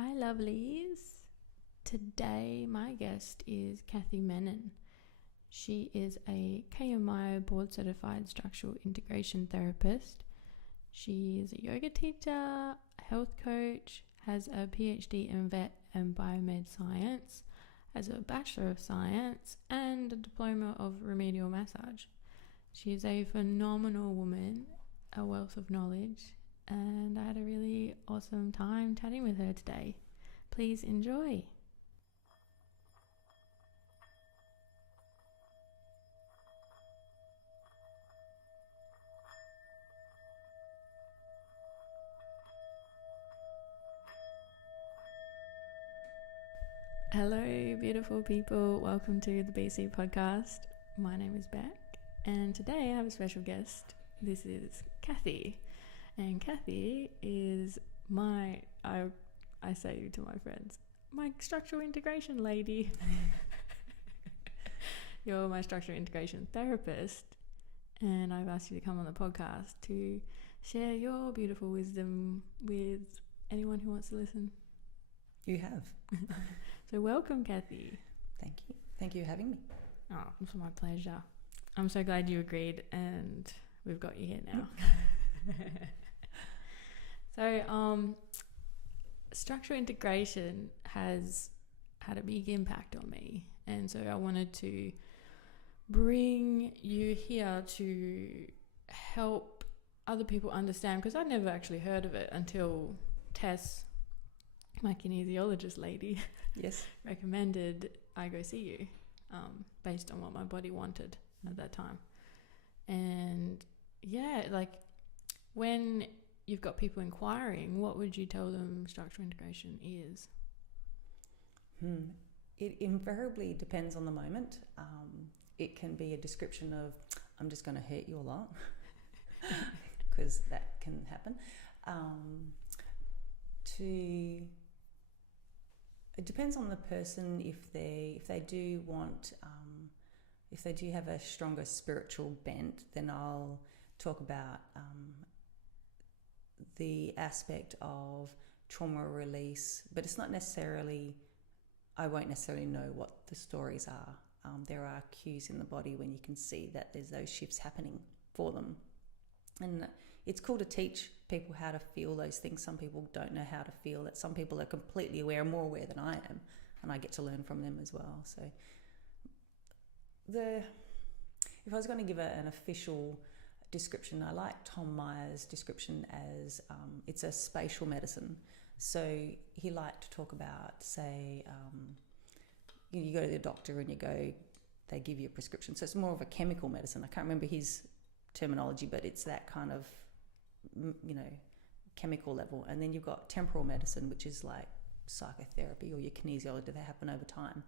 Hi lovelies. Today my guest is Kathy Menon. She is a KMI board certified structural integration therapist. She is a yoga teacher, a health coach, has a PhD in vet and biomed science, has a Bachelor of Science and a diploma of remedial massage. She is a phenomenal woman, a wealth of knowledge, and I had a really awesome time chatting with her today. Please enjoy. Hello, beautiful people. Welcome to the BC podcast. My name is Beck, and today I have a special guest. This is Kathy. And Kathy is I say to my friends, my structural integration lady. You're my structural integration therapist, and I've asked you to come on the podcast to share your beautiful wisdom with anyone who wants to listen. You have. So welcome, Kathy. Thank you. Thank you for having me. Oh, it's my pleasure. I'm so glad you agreed, and we've got you here now. So, structural integration has had a big impact on me, and so I wanted to bring you here to help other people understand, because I'd never actually heard of it until Tess, my kinesiologist lady, yes, recommended I go see you, based on what my body wanted at that time. And yeah, like when you've got people inquiring, what would you tell them structural integration is? It invariably depends on the moment. It can be a description of, I'm just going to hurt you a lot, because that can happen. It depends on the person. If they do want, if they do have a stronger spiritual bent, then I'll talk about the aspect of trauma release, but it's not necessarily, I won't necessarily know what the stories are. There are cues in the body when you can see that there's those shifts happening for them. And it's cool to teach people how to feel those things. Some people don't know how to feel it. Some people are completely aware, more aware than I am, and I get to learn from them as well. So if I was going to give an official description, I like Tom Meyer's description as it's a spatial medicine. So he liked to talk about, say, you go to the doctor and they give you a prescription. So it's more of a chemical medicine. I can't remember his terminology, but it's that kind of, chemical level. And then you've got temporal medicine, which is like psychotherapy or your kinesiology that happen over time.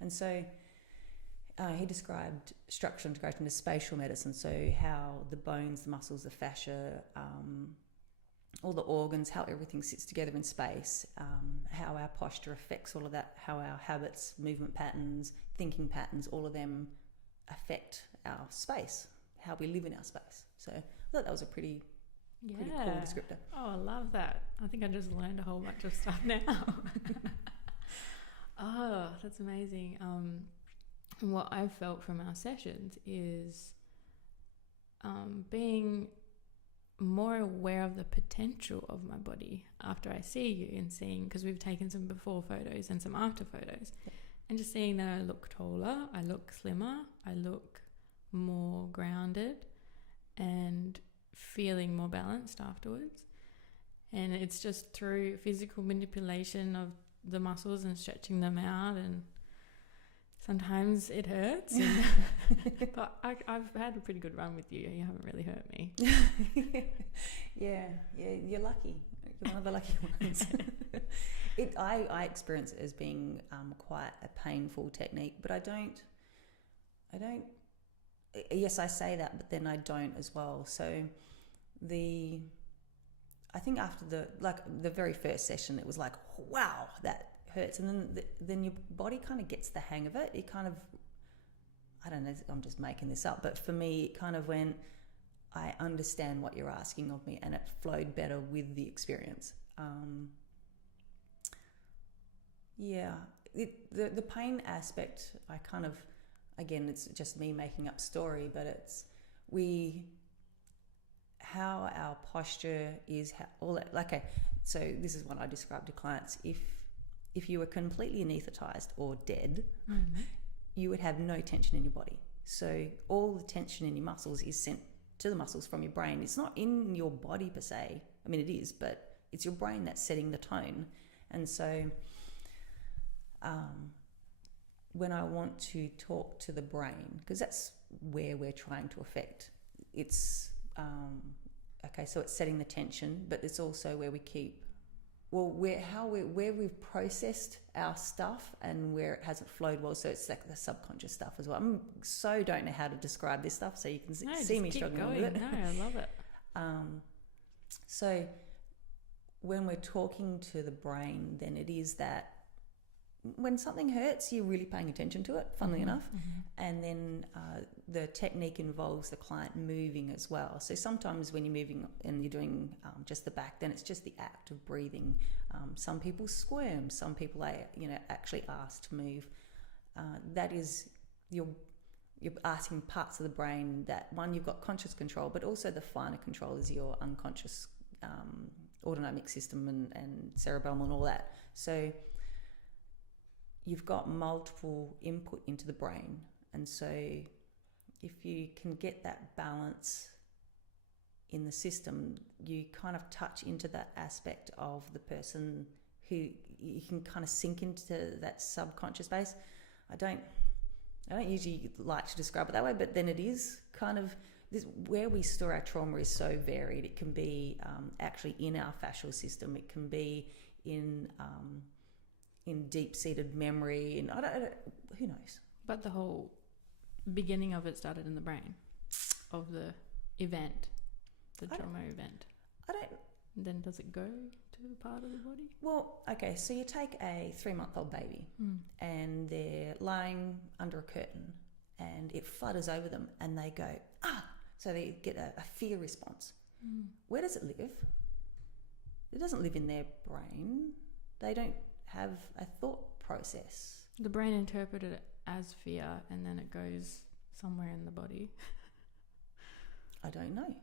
And so he described structural integration as spatial medicine, so how the bones, the muscles, the fascia, all the organs, how everything sits together in space, how our posture affects all of that, how our habits, movement patterns, thinking patterns, all of them affect our space, how we live in our space. So I thought that was a pretty cool descriptor. Oh, I love that. I think I just learned a whole bunch of stuff now. Oh, that's amazing. And what I've felt from our sessions is being more aware of the potential of my body after I see you, and seeing, because we've taken some before photos and some after photos, and just seeing that I look taller, I look slimmer, I look more grounded, and feeling more balanced afterwards. And it's just through physical manipulation of the muscles and stretching them out, and sometimes it hurts, but I've had a pretty good run with you. You haven't really hurt me. Yeah, you're lucky. You're one of the lucky ones. I experience it as being quite a painful technique, but I don't. Yes, I say that, but then I don't as well. So I think after the very first session, it was like, wow, that hurts, and then your body kind of gets the hang of it. It kind of, I don't know, I'm just making this up, but for me, it kind of went, I understand what you're asking of me, and it flowed better with the experience. Yeah. The pain aspect, I kind of, again, it's just me making up story, but it's how our posture is, all that. Okay, so this is what I describe to clients. If you were completely anaesthetized or dead, you would have no tension in your body. So all the tension in your muscles is sent to the muscles from your brain. It's not in your body per se. I mean, it is, but it's your brain that's setting the tone. And so when I want to talk to the brain, because that's where we're trying to affect, it's so it's setting the tension, but it's also where we keep, where we've processed our stuff and where it hasn't flowed well. So it's like the subconscious stuff as well. I don't know how to describe this stuff, so you can see me struggling with it. No, I love it. So when we're talking to the brain, then it is that when something hurts, you're really paying attention to it, funnily enough. And then the technique involves the client moving as well. So sometimes when you're moving and you're doing just the back, then it's just the act of breathing. Some people squirm, some people are actually asked to move. That is, you're asking parts of the brain that, one, you've got conscious control, but also the finer control is your unconscious autonomic system and cerebellum and all that. So you've got multiple input into the brain. And so if you can get that balance in the system, you kind of touch into that aspect of the person who you can kind of sink into that subconscious base. I don't usually like to describe it that way, but then it is kind of this, where we store our trauma is so varied. It can be actually in our fascial system. It can be in deep-seated memory, and I don't, who knows? But the whole beginning of it started in the brain, of the event, the trauma event. I don't. Then does it go to a part of the body? Well, okay, so you take a 3-month-old baby and they're lying under a curtain and it flutters over them and they go, ah! So they get a fear response. Where does it live? It doesn't live in their brain. They don't have a thought process. The brain interpreted it as fear and then it goes somewhere in the body. I don't know.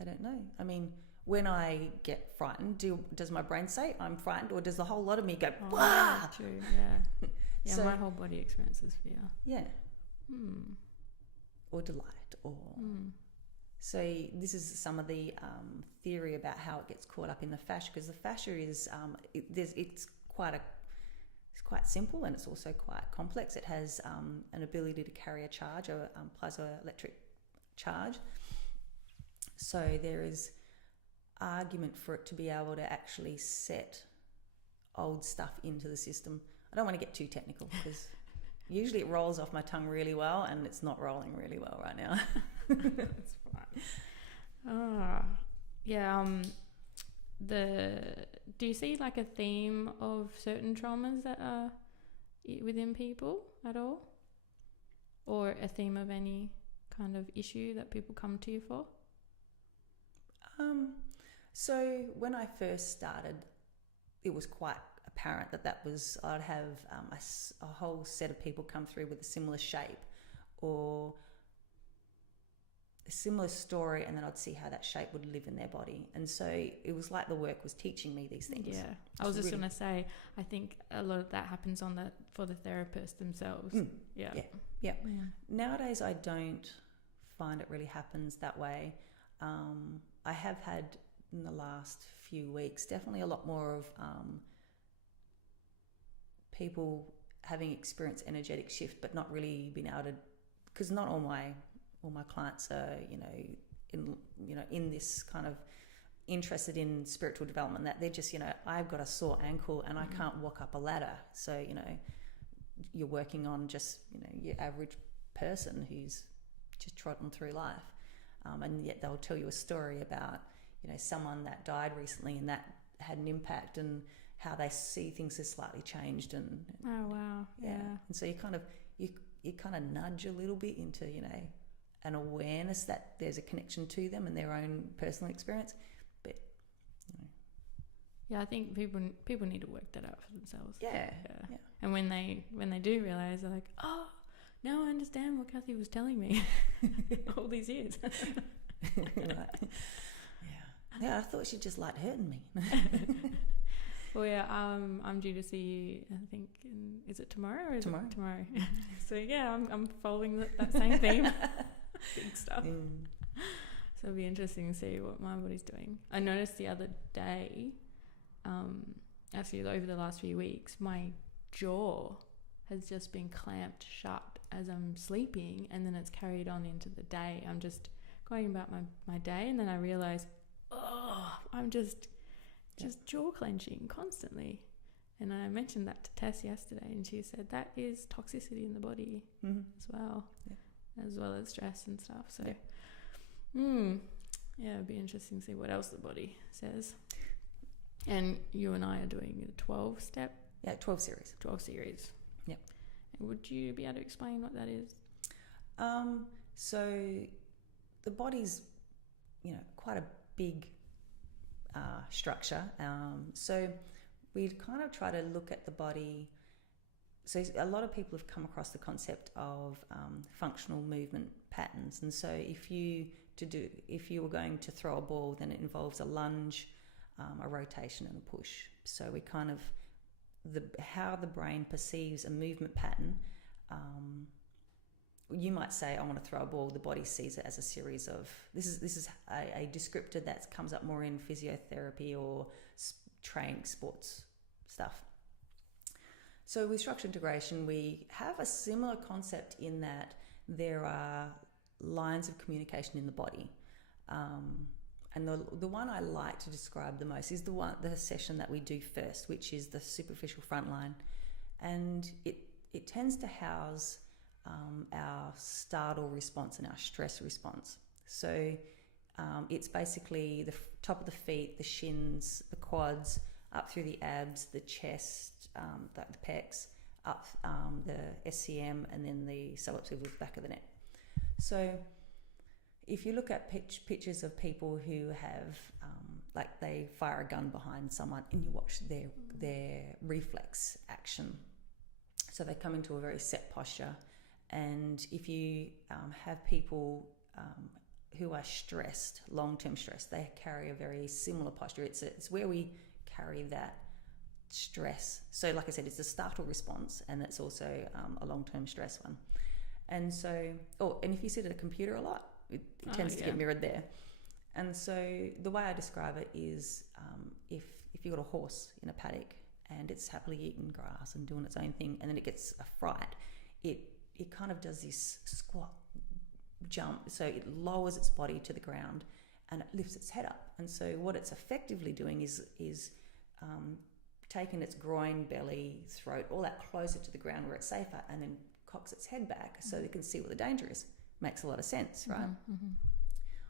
I don't know. I mean, when I get frightened, does my brain say I'm frightened, or does the whole lot of me go, oh, wah? Yeah, true, yeah. Yeah, So, my whole body experiences fear. Yeah. Or delight, or... So this is some of the theory about how it gets caught up in the fascia, because the fascia is it's quite simple, and it's also quite complex. It has an ability to carry a charge, a piezoelectric charge. So there is argument for it to be able to actually set old stuff into the system. I don't want to get too technical because usually it rolls off my tongue really well, and it's not rolling really well right now. That's fine. Yeah. Do you see like a theme of certain traumas that are within people at all, or a theme of any kind of issue that people come to you for? So when I first started, it was quite apparent that was, I'd have a whole set of people come through with a similar shape or a similar story, and then I'd see how that shape would live in their body. And so it was like the work was teaching me these things. Yeah, I was just going to say, I think a lot of that happens for the therapist themselves. Yeah. Nowadays, I don't find it really happens that way. I have had in the last few weeks definitely a lot more of people having experienced energetic shift, but not really being able to, because not all my clients are in this kind of interested in spiritual development, that they're just I've got a sore ankle and I can't walk up a ladder. So you're working on just your average person who's just trotting through life, and yet they'll tell you a story about someone that died recently and that had an impact, and how they see things has slightly changed. And oh wow, yeah. And so you kind of nudge a little bit into an awareness that there's a connection to them and their own personal experience. But Yeah, I think people need to work that out for themselves. Yeah. And when they do realize, they're like, oh, now I understand what Kathy was telling me all these years. Right. Yeah, I thought she just liked hurting me. Well, yeah, I'm due to see you, I think, is it tomorrow? Or is Tomorrow. It tomorrow. So, yeah, I'm following that same theme. Big stuff. So it'll be interesting to see what my body's doing. I noticed the other day, actually over the last few weeks, my jaw has just been clamped shut as I'm sleeping, and then it's carried on into the day. I'm just going about my day, and then I realise, I'm just jaw clenching constantly. And I mentioned that to Tess yesterday, and she said that is toxicity in the body as well, as well as stress and stuff. So, it'd be interesting to see what else the body says. And you and I are doing a 12-step. Yeah, 12 series. 12 series. Yep. And would you be able to explain what that is? So the body's, quite a big structure. So we kind of try to look at the body. So a lot of people have come across the concept of functional movement patterns. And so if you were going to throw a ball, then it involves a lunge, a rotation and a push. So we kind of, how the brain perceives a movement pattern, you might say, I want to throw a ball. The body sees it as a series of, this is a descriptor that comes up more in physiotherapy or training sports stuff. So with structure integration, we have a similar concept in that there are lines of communication in the body. And the one I like to describe the most is the session that we do first, which is the superficial front line. And it tends to house our startle response and our stress response. So it's basically the top of the feet, the shins, the quads, up through the abs, the chest, the pecs, up the SCM, and then the suboccipital back of the neck. So if you look at pictures of people who have, they fire a gun behind someone, and you watch their reflex action. So they come into a very set posture. And if you have people who are stressed, long-term stress, they carry a very similar posture. It's where we carry that stress. So like I said, it's a startle response, and it's also a long-term stress one. And so, and if you sit at a computer a lot, it tends to get mirrored there. And so the way I describe it is if you've got a horse in a paddock and it's happily eating grass and doing its own thing, and then it gets a fright, it kind of does this squat jump. So it lowers its body to the ground and it lifts its head up. And so what it's effectively doing is taking its groin, belly, throat, all that closer to the ground where it's safer, and then cocks its head back so they can see what the danger is. Makes a lot of sense, right? Mm-hmm.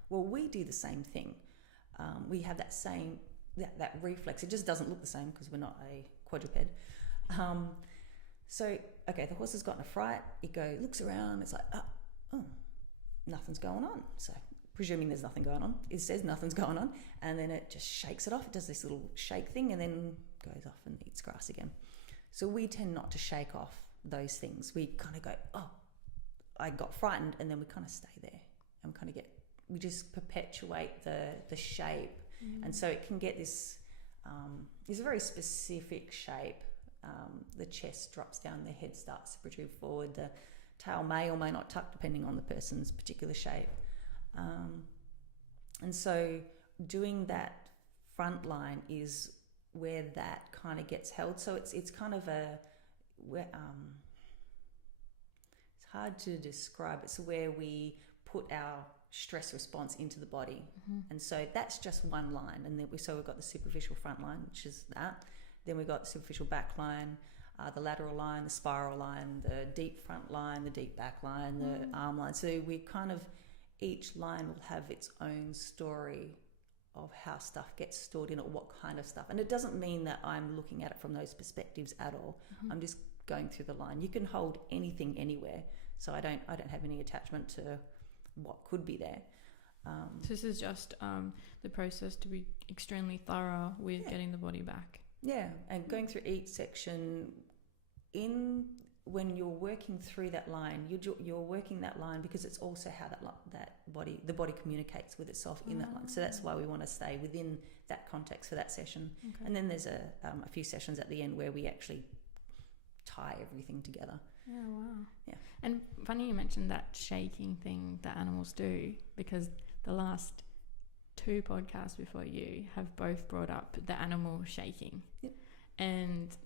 Well, we do the same thing. We have that same that reflex. It just doesn't look the same because we're not a quadruped. So, okay, the horse has gotten a fright. It looks around. It's like, oh, nothing's going on. So, presuming there's nothing going on, it says nothing's going on, and then it just shakes it off. It does this little shake thing, and then goes off and eats grass again. So we tend not to shake off those things. We kind of go, oh, I got frightened, and then we kind of stay there, and we just perpetuate the shape, and so it can get this. It's a very specific shape. The chest drops down, the head starts to protrude forward, the tail may or may not tuck depending on the person's particular shape. And so doing that front line is where that kind of gets held. So it's kind of it's hard to describe. It's where we put our stress response into the body. And so that's just one line. And then we've got the superficial front line, which is that. Then we've got the superficial back line, the lateral line, the spiral line, the deep front line, the deep back line, the arm line. So we kind of, each line will have its own story of how stuff gets stored in it, what kind of stuff. And it doesn't mean that I'm looking at it from those perspectives at all. I'm just going through the line. You can hold anything anywhere. So I don't have any attachment to what could be there. So this is just the process to be extremely thorough with getting the body back. Yeah, and going through each section when you're working through that line, you're working that line because it's also how the body communicates with itself in that line. So that's why we want to stay within that context for that session. Okay. And then there's a few sessions at the end where we actually tie everything together. Yeah, wow. Yeah. And funny you mentioned that shaking thing that animals do, because the last 2 podcasts before you have both brought up the animal shaking. Yep. And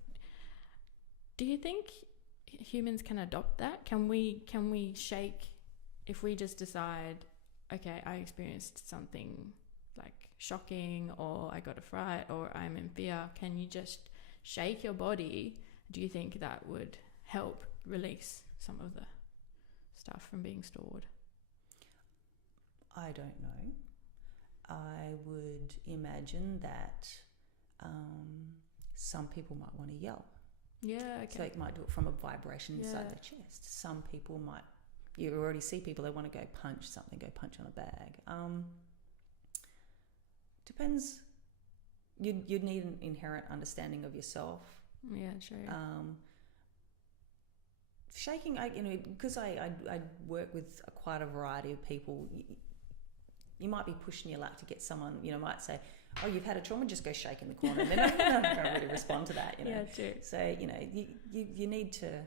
do you think humans can adopt that? Can we shake if we just decide, okay, I experienced something like shocking, or I got a fright, or I'm in fear? Can you just shake your body? Do you think that would help release some of the stuff from being stored? I don't know. I would imagine that some people might want to yell. Yeah, okay. So it might do it from a vibration inside the chest. Some people might, you already see people, they want to go punch something, go punch on a bag. Depends. You'd need an inherent understanding of yourself. Yeah, sure. Shaking, because I work with quite a variety of people. You might be pushing your luck to get someone, might say, oh, you've had a trauma, just go shake in the corner. And they're not going to really respond to that, Yeah, true. So, you need to...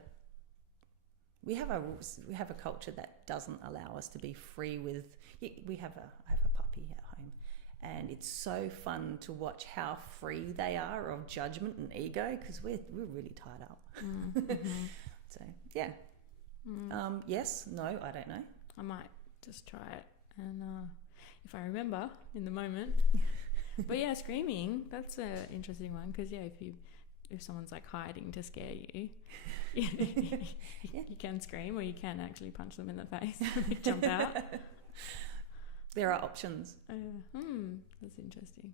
We have a culture that doesn't allow us to be free with... I have a puppy at home, and it's so fun to watch how free they are of judgment and ego, because we're really tied up. Mm-hmm. So, yeah. Yes, no, I don't know. I might just try it, and if I remember in the moment. But yeah, screaming, that's an interesting one, because if someone's like hiding to scare you, you can scream, or you can actually punch them in the face and they jump out. There are options. That's interesting.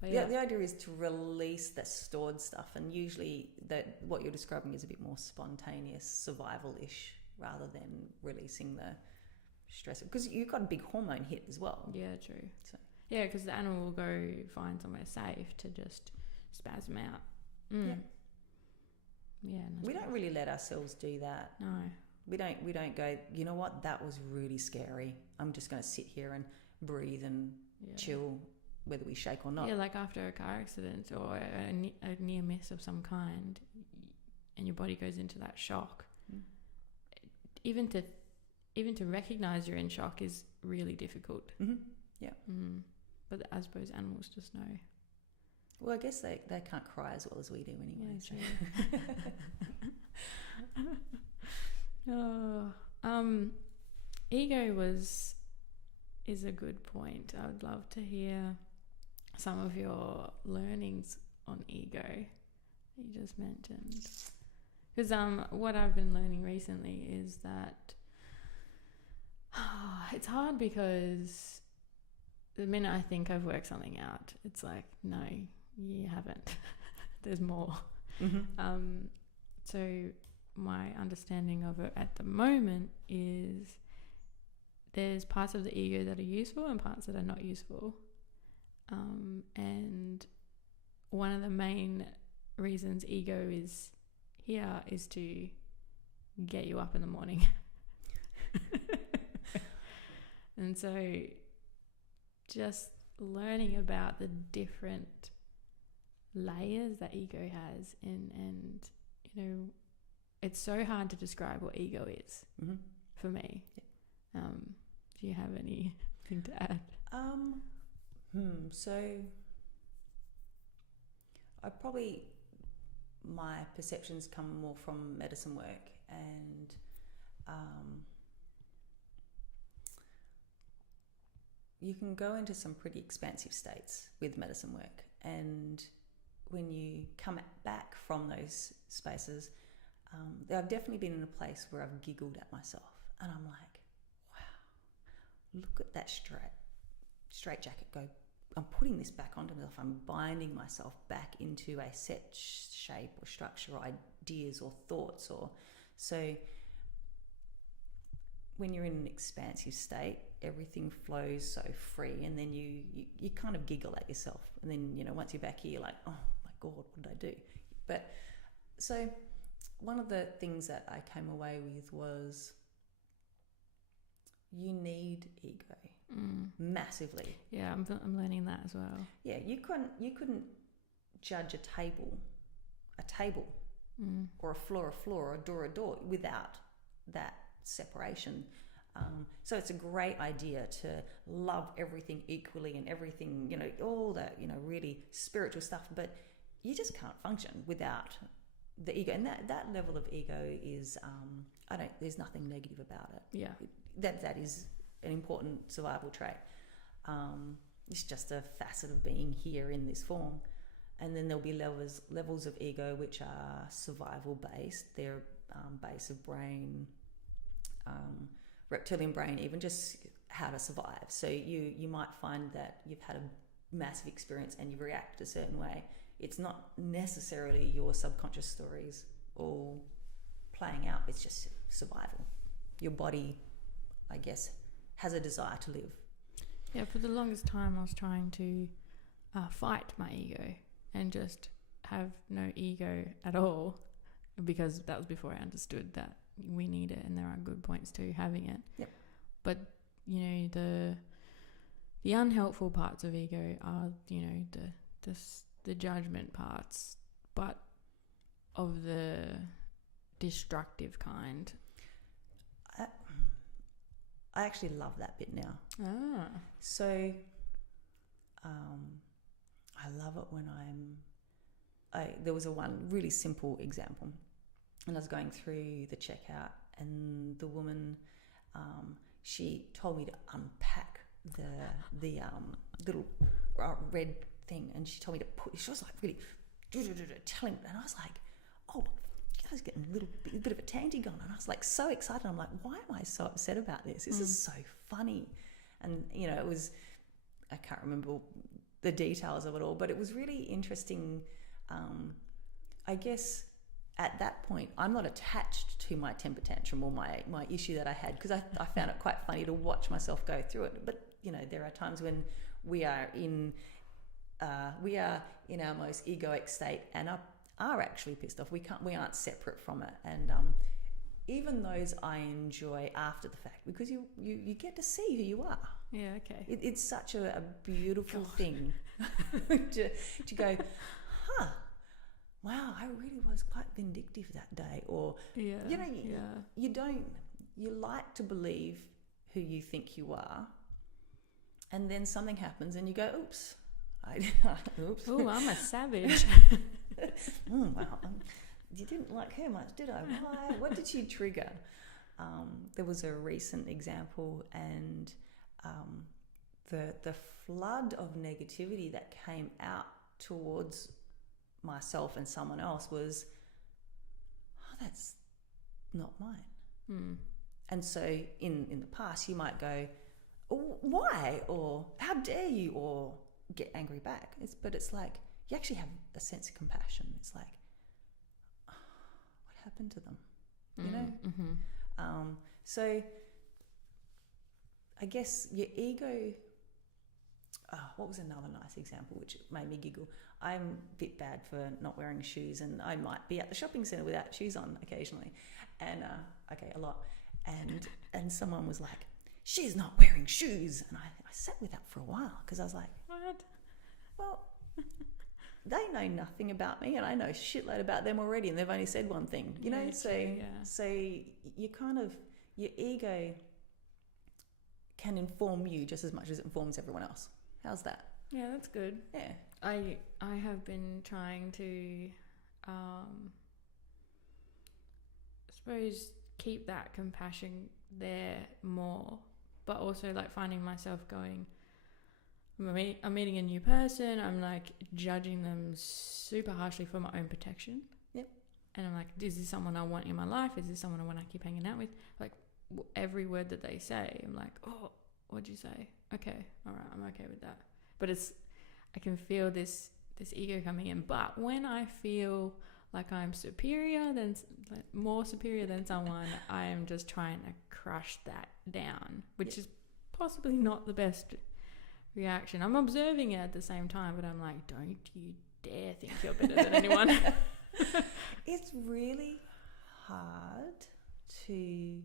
But the idea is to release the stored stuff, and usually what you're describing is a bit more spontaneous, survival-ish, rather than releasing the stress, because you've got a big hormone hit as well. Yeah, true. So. Yeah, because the animal will go find somewhere safe to just spasm out. Yeah. We don't really let ourselves do that. No. We don't go, you know what, that was really scary. I'm just going to sit here and breathe and chill, whether we shake or not. Yeah, like after a car accident or a near miss of some kind, and your body goes into that shock. Even to recognize you're in shock is really difficult. Mm-hmm. Yeah. But I suppose animals just know. Well, I guess they can't cry as well as we do anyway. Yeah, ego is a good point. I would love to hear some of your learnings on ego that you just mentioned. Because what I've been learning recently is that it's hard, because the minute I think I've worked something out, it's like, no, you haven't. There's more. Mm-hmm. So my understanding of it at the moment is there's parts of the ego that are useful and parts that are not useful. And one of the main reasons ego is here is to get you up in the morning. And so just learning about the different layers that ego has, and it's so hard to describe what ego is for me. Do you have anything to add? So my perceptions come more from medicine work, and you can go into some pretty expansive states with medicine work, and when you come back from those spaces, I've definitely been in a place where I've giggled at myself, and I'm like, wow, look at that straight jacket go. I'm putting this back onto myself. I'm binding myself back into a set shape or structure or ideas or thoughts. So when you're in an expansive state, everything flows so free, and then you kind of giggle at yourself, and then, you know, once you're back here, you're like, oh my God, what did I do? But so one of the things that I came away with was you need ego massively. Yeah, I'm learning that as well. Yeah, you couldn't judge a table or a floor, or a door without that separation. So it's a great idea to love everything equally and everything, you know, all that, you know, really spiritual stuff, but you just can't function without the ego. And that level of ego is, there's nothing negative about it. Yeah. That is an important survival trait. It's just a facet of being here in this form. And then there'll be levels of ego which are survival based. They're base of brain, reptilian brain, even just how to survive. So you might find that you've had a massive experience and you react a certain way. It's not necessarily your subconscious stories all playing out. It's just survival. Your body, I guess, has a desire to live. Yeah, for the longest time I was trying to fight my ego and just have no ego at all, because that was before I understood that we need it and there are good points to having it. Yep. But, you know, the unhelpful parts of ego are, you know, the judgment parts, but of the destructive kind. I actually love that bit now. So I love it when there was one really simple example, and I was going through the checkout, and the woman, she told me to unpack the little red thing, and she told me to she was like really telling, and I was like, oh, you guys getting a bit of a tanty going, and I was like so excited. I'm like, why am I so upset about this? This is so funny. And, you know, it was, I can't remember the details of it all, but it was really interesting. I guess at that point, I'm not attached to my temper tantrum or my issue that I had, because I found it quite funny to watch myself go through it. But, you know, there are times when we are in our most egoic state and are actually pissed off. We aren't separate from it. And even those I enjoy after the fact, because you get to see who you are. Yeah, okay. It's such a beautiful thing to go, wow, I really was quite vindictive that day. Or, you know, you like to believe who you think you are, and then something happens and you go, oops. Oops. Oh, I'm a savage. Wow. You didn't like her much, did I? Why? What did she trigger? There was a recent example, and the flood of negativity that came out towards myself and someone else was, that's not mine. And so in the past, you might go, oh, why? Or how dare you? Or get angry back. But it's like, you actually have a sense of compassion. It's like, what happened to them? You know? Mm-hmm. So I guess your ego, what was another nice example which made me giggle? I'm a bit bad for not wearing shoes, and I might be at the shopping centre without shoes on occasionally, and a lot, and someone was like, she's not wearing shoes, and I sat with that for a while, because I was like, what? Well, they know nothing about me, and I know a shitload about them already, and they've only said one thing, you know. So you kind of, your ego can inform you just as much as it informs everyone else. How's that? Yeah, that's good. Yeah, I have been trying to I suppose keep that compassion there more, but also like finding myself going, I'm meeting a new person, I'm like judging them super harshly for my own protection. Yep. And I'm like, is this someone I want in my life? Is this someone I want to keep hanging out with? Like every word that they say, I'm like, oh, what'd you say? Okay, all right, I'm okay with that. But I can feel this ego coming in. But when I feel like I'm more superior than someone. I am just trying to crush that down, which is possibly not the best reaction. I'm observing it at the same time, but I'm like, don't you dare think you're better than anyone. It's really hard to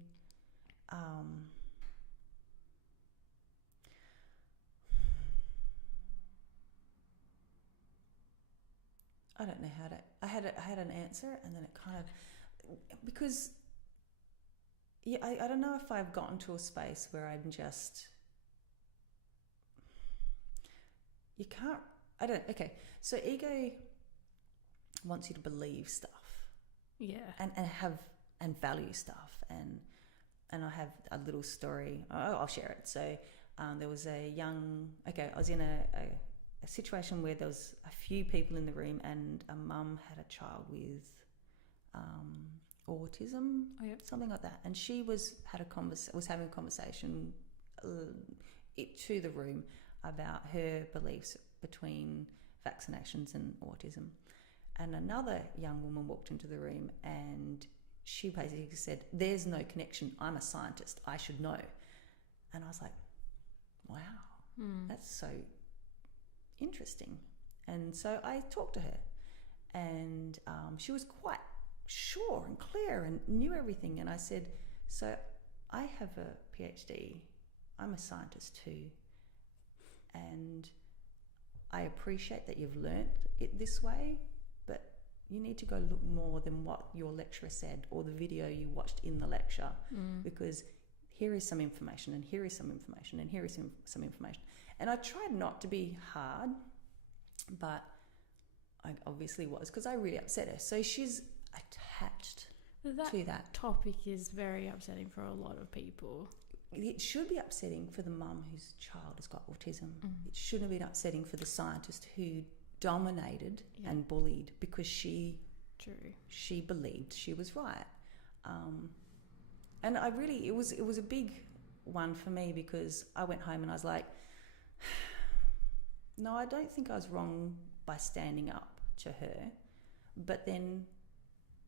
I don't know how to. I had an answer, and then it kind of, because I don't know if I've gotten to a space where I'm just, you can't. I don't. Okay, so ego wants you to believe stuff, and value stuff, and I have a little story. I'll share it. So there was I was in a situation where there was a few people in the room, and a mum had a child with autism, something like that, and she was having a conversation to the room about her beliefs between vaccinations and autism. And another young woman walked into the room, and she basically said, "There's no connection. I'm a scientist. I should know." And I was like, wow, that's so interesting. And so I talked to her, and she was quite sure and clear and knew everything. And I said, "So I have a PhD. I'm a scientist too. And I appreciate that you've learnt it this way, but you need to go look more than what your lecturer said or the video you watched in the lecture, because here is some information, and here is some information, and here is some information." And I tried not to be hard, but I obviously was, because I really upset her. So she's attached to that. Topic is very upsetting for a lot of people. It should be upsetting for the mum whose child has got autism. It shouldn't have been upsetting for the scientist who dominated and bullied because she believed she was right. And it was a big one for me, because I went home and I was like, no, I don't think I was wrong by standing up to her, but then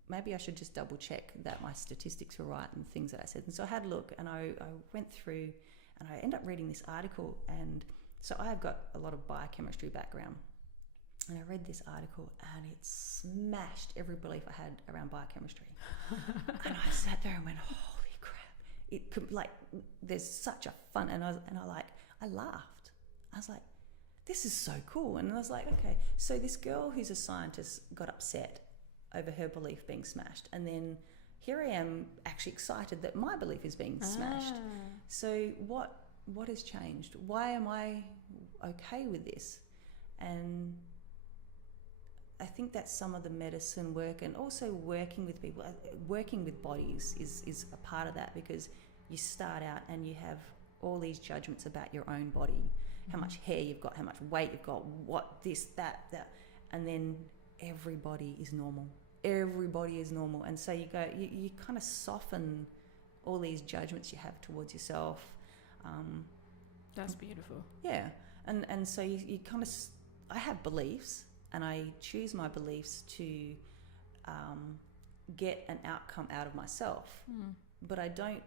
maybe I should just double check that my statistics were right and things that I said. And so I had a look, and I went through, and I ended up reading this article. And so I've got a lot of biochemistry background, and I read this article, and it smashed every belief I had around biochemistry. And I sat there and went, holy crap. It could, like, there's such a fun, and I laughed. I was like, this is so cool. And I was like, okay, so this girl who's a scientist got upset over her belief being smashed, and then here I am actually excited that my belief is being smashed. So what has changed? Why am I okay with this? And I think that's some of the medicine work, and also working with people, working with bodies is a part of that, because you start out and you have all these judgments about your own body, how much hair you've got, how much weight you've got, what this, that, and then everybody is normal. Everybody is normal. And so you kind of soften all these judgments you have towards yourself. That's beautiful. Yeah. And so you kind of, I have beliefs, and I choose my beliefs to get an outcome out of myself. But I don't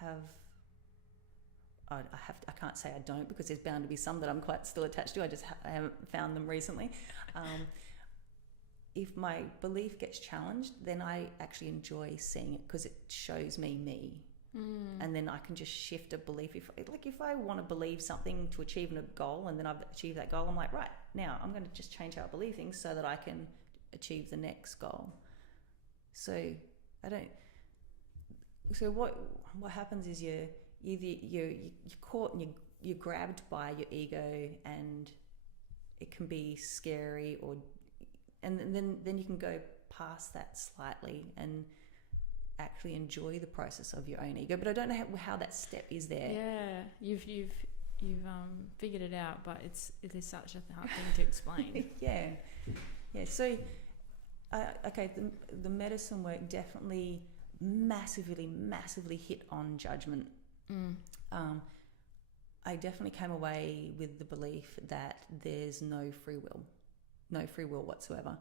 have, I can't say I don't, because there's bound to be some that I'm quite still attached to. I haven't found them recently. If my belief gets challenged, then I actually enjoy seeing it, because it shows me. And then I can just shift a belief. If I want to believe something to achieve a goal, and then I've achieved that goal, I'm like, right, now I'm going to just change how I believe things so that I can achieve the next goal. So what happens is you're caught and you're grabbed by your ego, and it can be scary, and then you can go past that slightly and actually enjoy the process of your own ego. But I don't know how that step is there. Yeah, you've figured it out, but it is such a hard thing to explain. yeah. So, okay, the medicine work definitely massively hit on judgment. I definitely came away with the belief that there's no free will whatsoever.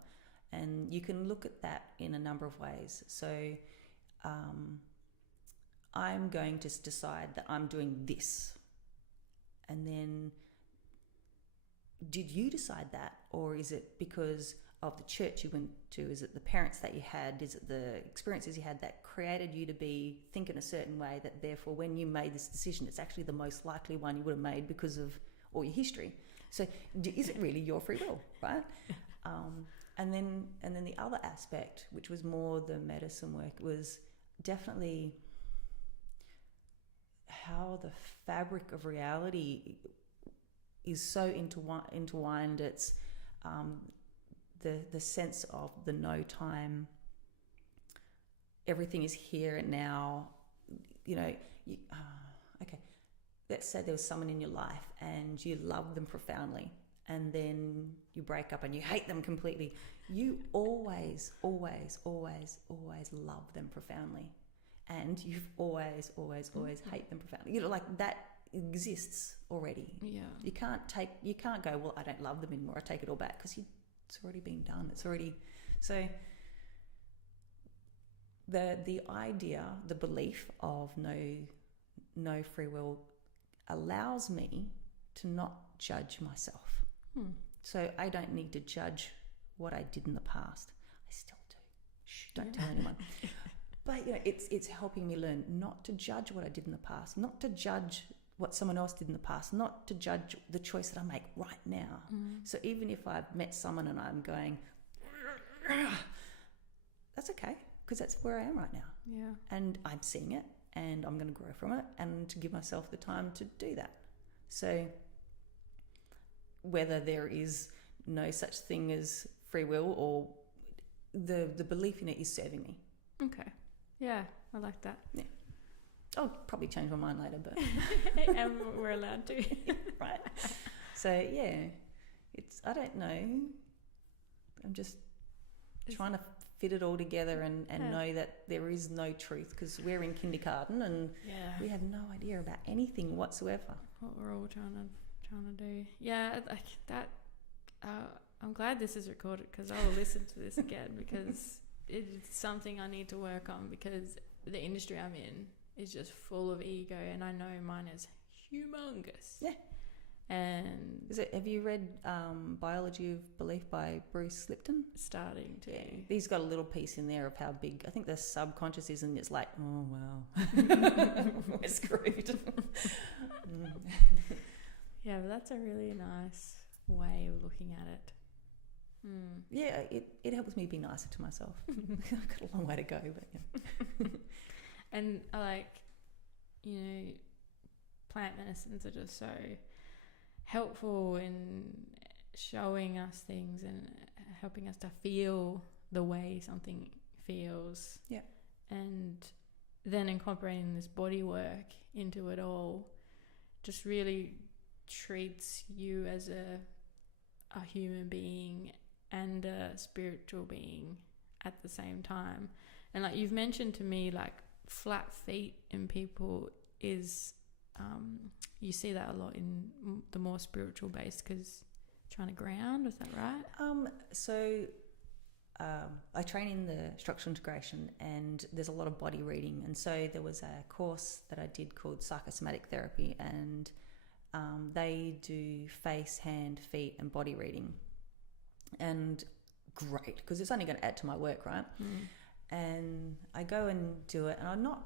And you can look at that in a number of ways. So I'm going to decide that I'm doing this. And then, did you decide that? Or is it because of the church you went to? Is it the parents that you had? Is it the experiences you had that created you to think in a certain way, that therefore when you made this decision, it's actually the most likely one you would have made because of all your history? So is it really your free will, right? And then the other aspect, which was more the medicine work, was definitely how the fabric of reality is so intertwined. It's the sense of the no time. Everything is here and now. Okay, let's say there was someone in your life and you love them profoundly, and then you break up and you hate them completely. You always, always, always, always love them profoundly, and you've always, always, always hate them profoundly. Like that exists already. Yeah. You can't go, well, I don't love them anymore, I take it all back, because it's already been done. It's already... So the idea, the belief of no free will allows me to not judge myself. So I don't need to judge what I did in the past. I still do. Shh, don't tell anyone. But it's helping me learn not to judge what I did in the past, not to judge what someone else did in the past, not to judge the choice that I make right now. So even if I've met someone and I'm going, that's okay, because that's where I am right now. Yeah. And I'm seeing it, and I'm going to grow from it, and to give myself the time to do that. So whether there is no such thing as free will, or the belief in it is serving me. Okay. Yeah, I like that. Yeah. I'll probably change my mind later, but... And we're allowed to. Right. So, yeah, I don't know. I'm just trying to fit it all together and know that there is no truth, because we're in kindergarten and we have no idea about anything whatsoever. What we're all trying to do. Yeah, like that. I'm glad this is recorded, because I'll listen to this again, because it's something I need to work on, because the industry I'm in is just full of ego, and I know mine is humongous. Yeah. And have you read Biology of Belief by Bruce Lipton? Starting to. Yeah. He's got a little piece in there of how big, I think, the subconscious is, and it's like, oh wow, we're screwed. Yeah, but that's a really nice way of looking at it. Yeah, it helps me be nicer to myself. I've got a long way to go, but yeah. And I like, plant medicines are just so helpful in showing us things and helping us to feel the way something feels. Yeah. And then incorporating this body work into it all just really treats you as a human being and a spiritual being at the same time. And like you've mentioned to me, like flat feet in people is you see that a lot in the more spiritual base, because trying to ground, is that right? I train in the structural integration, and there's a lot of body reading, and so there was a course that I did called psychosomatic therapy, and they do face, hand, feet and body reading. And great, because it's only going to add to my work, right? And I go and do it, and I'm not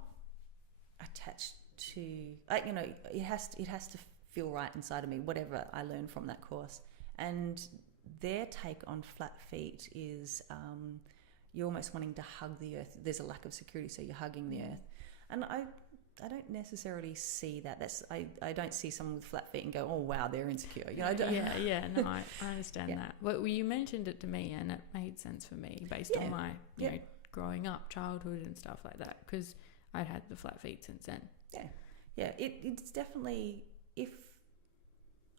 attached to, it has to feel right inside of me, whatever I learn from that course. And their take on flat feet is you're almost wanting to hug the earth. There's a lack of security, so you're hugging the earth. And I don't necessarily see that. I don't see someone with flat feet and go, oh wow, they're insecure. No, I understand that. But you mentioned it to me, and it made sense for me based on my growing up, childhood and stuff like that, because I'd had the flat feet since then. It's definitely, if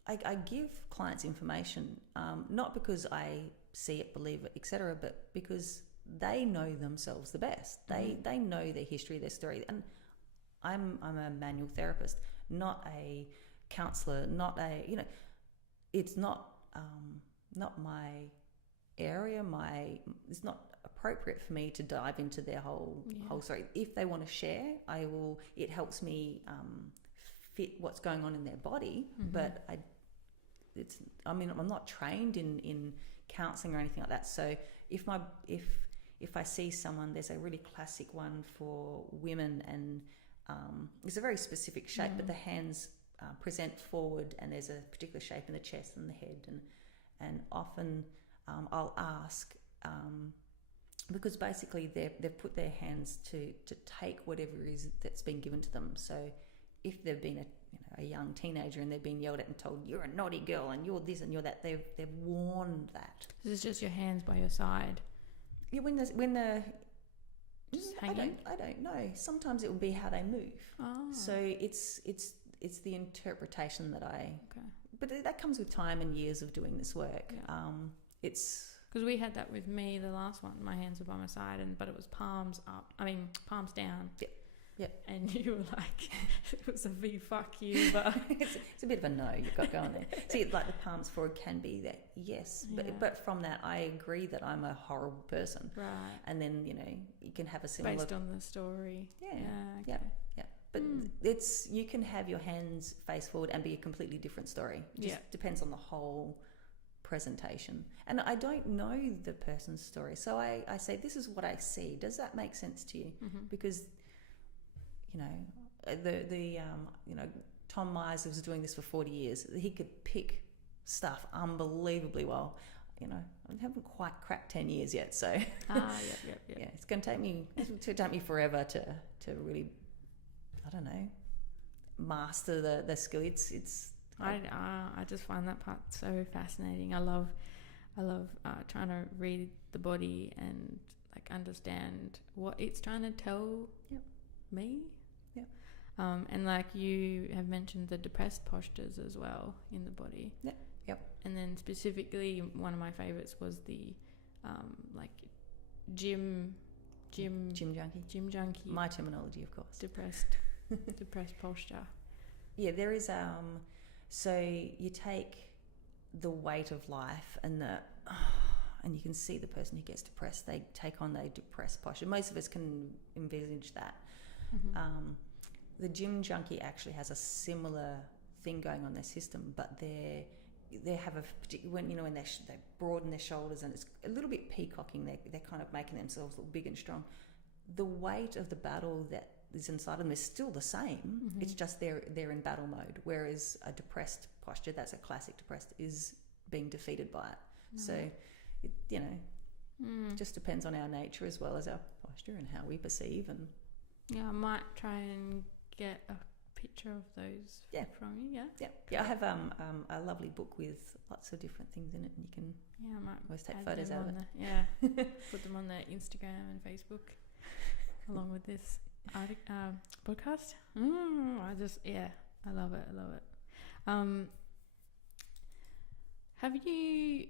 I give clients information, not because I see it, believe it, etc., but because they know themselves the best. They know their history, their story, and I'm a manual therapist, not a counsellor, not a, it's not my area. It's not appropriate for me to dive into their whole story. If they want to share, I will. It helps me fit what's going on in their body, but I'm not trained in counselling or anything like that. So if I see someone, there's a really classic one for women, and it's a very specific shape, but the hands present forward, and there's a particular shape in the chest and the head, and often I'll ask because basically they've put their hands to take whatever it is that's been given to them. So if they've been a young teenager and they've been yelled at and told you're a naughty girl and you're this and you're that, they've worn that. This is just your hands by your side. Yeah, when the just hanging. I don't know. Sometimes it will be how they move. Oh. So it's the interpretation that I. Okay. But that comes with time and years of doing this work. Yeah. It's because we had that with me, the last one. My hands were by my side, but it was palms up. I mean, palms down. Yeah. Yeah. And you were like, it was a big fuck you, but it's a bit of a no you've got going there. See, like the palms forward can be that, yes, but from that I agree that I'm a horrible person. Right. And then you can have a similar based on the story. Yeah. But it's you can have your hands face forward and be a completely different story. Just depends on the whole presentation. And I don't know the person's story, so I say this is what I see. Does that make sense to you? Because Tom Myers was doing this for 40 years. He could pick stuff unbelievably well. I haven't quite cracked 10 years yet, so yeah, it's going to take me forever to really, I don't know, master the skill. I just find that part so fascinating. I love trying to read the body and like understand what it's trying to tell me. And like you have mentioned the depressed postures as well in the body. Yep. And then specifically one of my favorites was the like gym junkie. My terminology, of course. Depressed posture. Yeah, there is so you take the weight of life and you can see the person who gets depressed, they take on the depressed posture. Most of us can envisage that. The gym junkie actually has a similar thing going on their system, but they have a particular when they broaden their shoulders and it's a little bit peacocking. They're kind of making themselves look big and strong. The weight of the battle that is inside of them is still the same. It's just they're in battle mode. Whereas a depressed posture, that's a classic depressed, is being defeated by it. So it just depends on our nature as well as our posture and how we perceive. And I might try and get a picture of those from you. I have a lovely book with lots of different things in it, and you can I might always take photos out of it. Put them on the Instagram and Facebook along with this podcast. I love it. Have you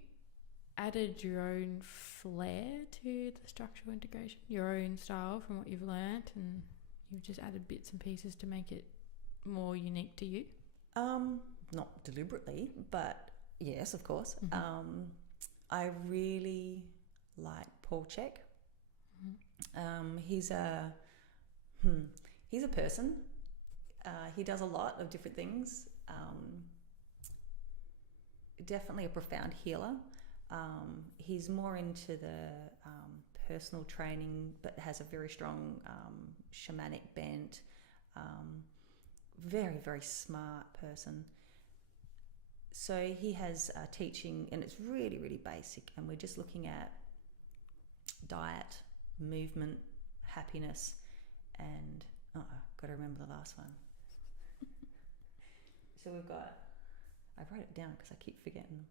added your own flair to the structural integration, your own style from what you've learnt, and you've just added bits and pieces to make it more unique to you? Not deliberately, but yes, of course. I really like Paul Chek. He's a person. He does a lot of different things. Definitely a profound healer. He's more into the personal training, but has a very strong shamanic bent. Very, very smart person. So he has teaching, and it's really, really basic. And we're just looking at diet, movement, happiness, and got to remember the last one. So we've got, I wrote it down because I keep forgetting them.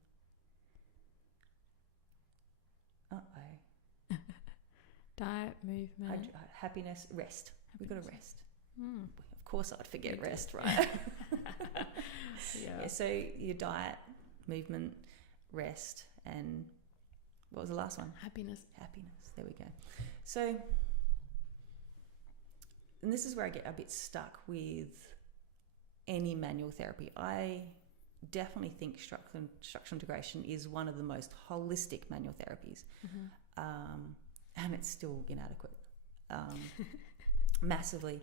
Diet, movement, happiness, rest. We've got to rest. Of course I'd forget rest, right? Yeah, so your diet, movement, rest, and what was the last one? Happiness. There we go. So, and this is where I get a bit stuck with any manual therapy. I definitely think structural integration is one of the most holistic manual therapies, and it's still inadequate, massively.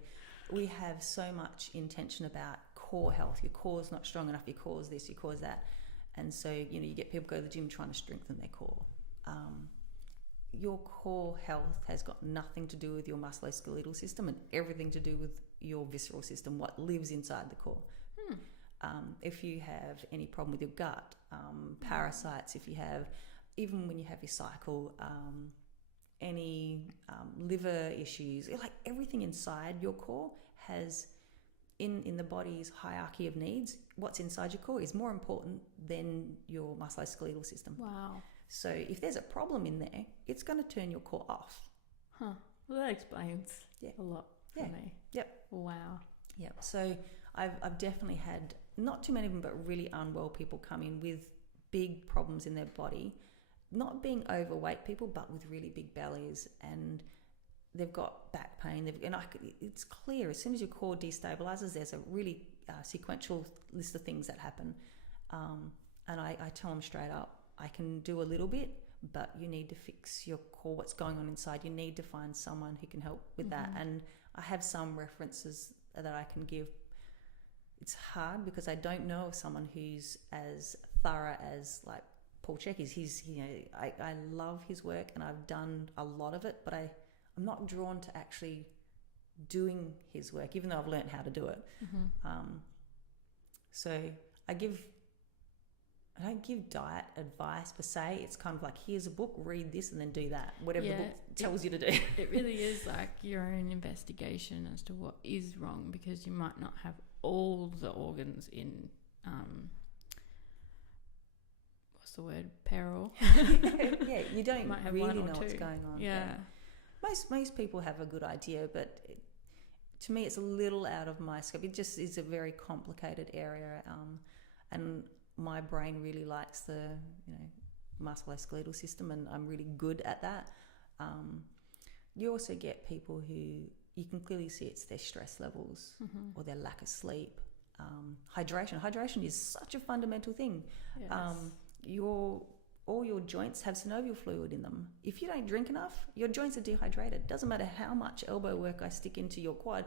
We have so much intention about core health. Your core's not strong enough. Your core's this. Your core's that, and so you get people go to the gym trying to strengthen their core. Your core health has got nothing to do with your musculoskeletal system and everything to do with your visceral system, what lives inside the core. If you have any problem with your gut, parasites, if you have, even when you have your cycle, any liver issues, like everything inside your core has, in the body's hierarchy of needs, what's inside your core is more important than your musculoskeletal system. Wow. So if there's a problem in there, it's going to turn your core off. Huh. Well, that explains a lot for me. Yep. Wow. Yep. So I've definitely had, not too many of them, but really unwell people come in with big problems in their body, not being overweight people, but with really big bellies, and they've got back pain. It's clear as soon as your core destabilizes, there's a really sequential list of things that happen. And I tell them straight up, I can do a little bit, but you need to fix your core, what's going on inside. You need to find someone who can help with that. And I have some references that I can give. It's hard because I don't know of someone who's as thorough as like Paul Chek is. I love his work and I've done a lot of it, but I'm not drawn to actually doing his work, even though I've learned how to do it. So I don't give diet advice per se. It's kind of like, here's a book, read this and then do that, whatever the book tells you to do. It really is like your own investigation as to what is wrong, because you might not have all the organs in what's the word, peril. You don't really know what's going on. Most people have a good idea, but to me it's a little out of my scope. It just is a very complicated area, and my brain really likes the musculoskeletal system, and I'm really good at that. You also get people who you can clearly see it's their stress levels or their lack of sleep. Hydration is such a fundamental thing. All your joints have synovial fluid in them. If you don't drink enough, your joints are dehydrated. Doesn't matter how much elbow work I stick into your quad,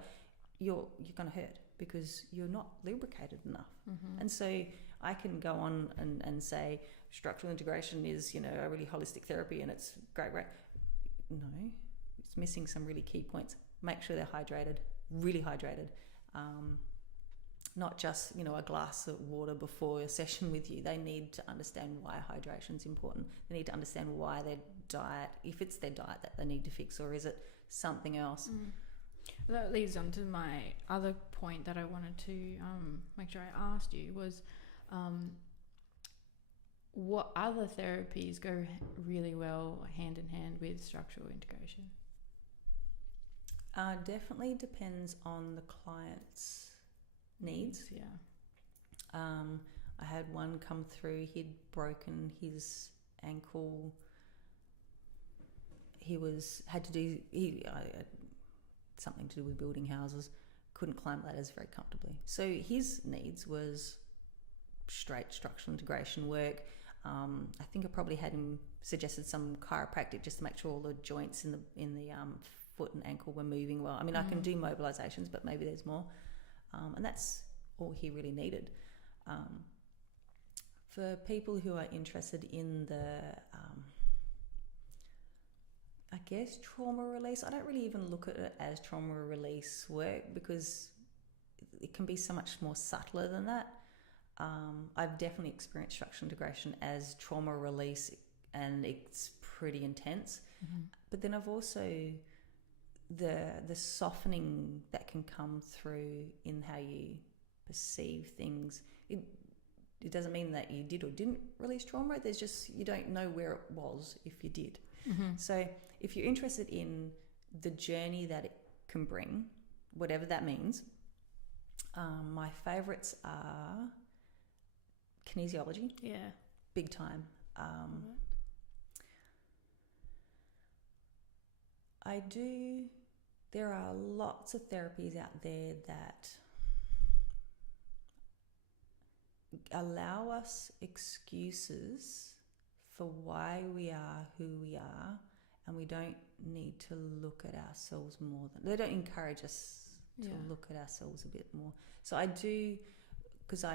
you're going to hurt because you're not lubricated enough. And so I can go on and say structural integration is, a really holistic therapy and it's great. No, it's missing some really key points. Make sure they're hydrated, really hydrated. Not just, a glass of water before a session with you. They need to understand why hydration is important. They need to understand why their diet, if it's their diet that they need to fix, or is it something else? That leads on to my other point that I wanted to make sure I asked you was, what other therapies go really well hand in hand with structural integration? Definitely depends on the client's needs. I had one come through. He'd broken his ankle. He had to do something to do with building houses. Couldn't climb ladders very comfortably. So his needs was straight structural integration work. I think I probably had him suggested some chiropractic just to make sure all the joints in the foot and ankle were moving well. I mean, I can do mobilizations, but maybe there's more. And that's all he really needed. For people who are interested in the, trauma release, I don't really even look at it as trauma release work because it can be so much more subtler than that. I've definitely experienced structural integration as trauma release, and it's pretty intense. But then I've also the softening that can come through in how you perceive things. It doesn't mean that you did or didn't release trauma. There's just, you don't know where it was if you did. So if you're interested in the journey that it can bring, whatever that means, my favorites are kinesiology. Big time. There are lots of therapies out there that allow us excuses for why we are who we are, and we don't need to look at ourselves more than they don't encourage us to look at ourselves a bit more. So I do, because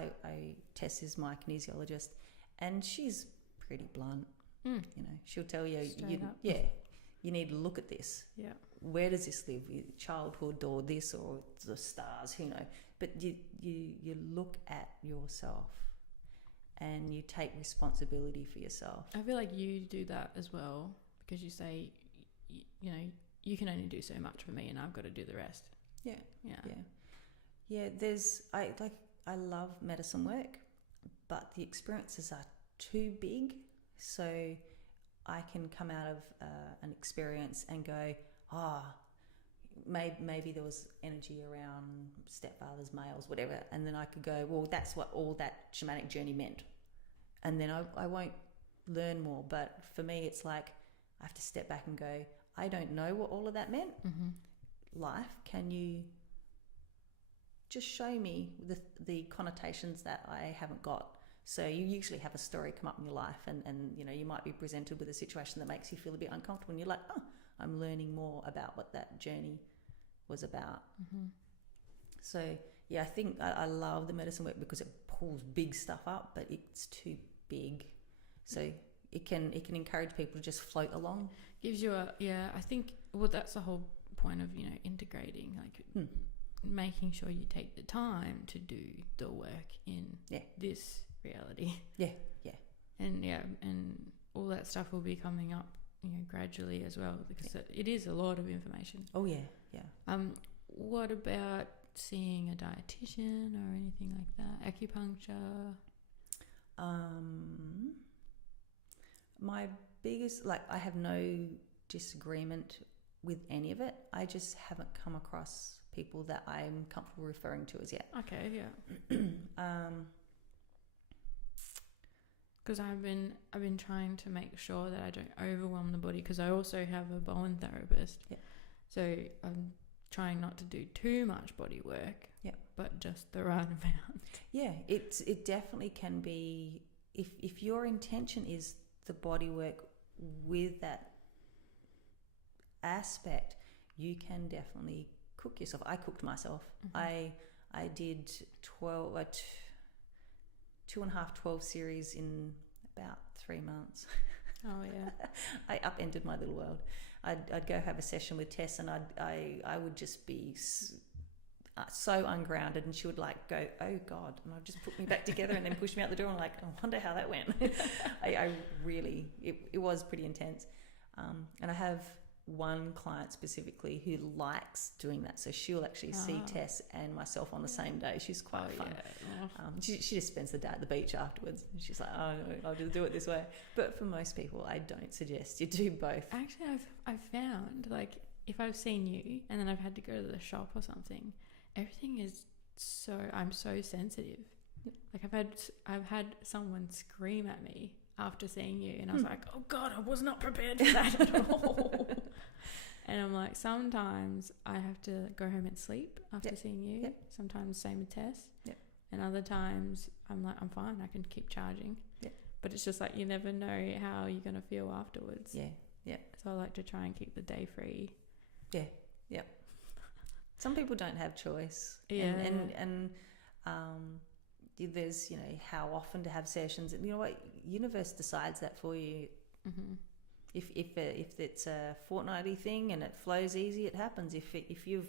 Tess is my kinesiologist, and she's pretty blunt. You know, she'll tell you, you need to look at this. Yeah. Where does this live? Childhood or this or the stars? Who knows? But you look at yourself and you take responsibility for yourself. I feel like you do that as well, because you say, you know, you can only do so much for me, and I've got to do the rest. Yeah. I love medicine work, but the experiences are too big. So I can come out of an experience and go, maybe there was energy around stepfathers, males, whatever, and then I could go, well, that's what all that shamanic journey meant, and then I won't learn more. But for me, it's like I have to step back and go, I don't know what all of that meant. Life, can you just show me the connotations that I haven't got? So you usually have a story come up in your life, and you know, you might be presented with a situation that makes you feel a bit uncomfortable, and you're like, I'm learning more about what that journey was about. So yeah, I think I love the medicine work because it pulls big stuff up, but it's too big. So it can encourage people to just float along. Gives you I think, well, that's the whole point of, you know, integrating, like making sure you take the time to do the work in this reality. And all that stuff will be coming up, you know, gradually as well, because it is a lot of information. What about seeing a dietitian or anything like that? Acupuncture? My biggest, I have no disagreement with any of it. I just haven't come across people that I'm comfortable referring to as yet. Okay, yeah. Because I've been trying to make sure that I don't overwhelm the body, because I also have a Bowen therapist. So I'm trying not to do too much body work. But just the right amount. It definitely can be, if your intention is the body work with that aspect, you can definitely cook yourself. I cooked myself. I did 12 series in about 3 months. Oh yeah. I upended my little world. I'd go have a session with Tess, and I would just be so ungrounded, and she would like go, oh God, and I'd just put me back together and then push me out the door, and like, I wonder how that went. I really, it was pretty intense. And I have one client specifically who likes doing that, so she'll actually see Tess and myself on the same day. She's quite fun. She just spends the day at the beach afterwards, and she's like, oh no, I'll just do it this way. But for most people, I don't suggest you do both. Actually, I've found, like, if I've seen you and then I've had to go to the shop or something, everything is I'm so sensitive. Like I've had someone scream at me after seeing you, and I was like, oh God, I was not prepared for that at all. And I'm like, sometimes I have to go home and sleep after seeing you. Sometimes same with Tess. And other times I'm like, I'm fine, I can keep charging. But it's just like, you never know how you're going to feel afterwards. So I like to try and keep the day free. Some people don't have choice. And there's, you know, how often to have sessions. You know what? Universe decides that for you. If it's a fortnightly thing and it flows easy, it happens. If you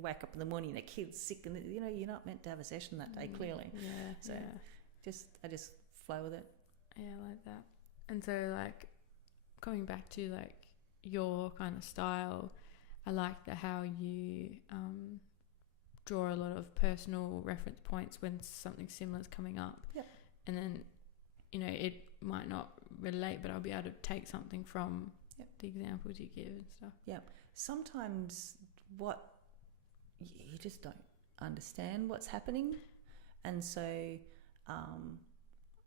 wake up in the morning and the kid's sick, and you know, you're not meant to have a session that day, clearly. I just flow with it. Yeah, I like that. And so, like, coming back to like your kind of style, I like how you draw a lot of personal reference points when something similar is coming up. And then, you know, it might not relate, but I'll be able to take something from the examples you give and stuff. Sometimes you just don't understand what's happening. And so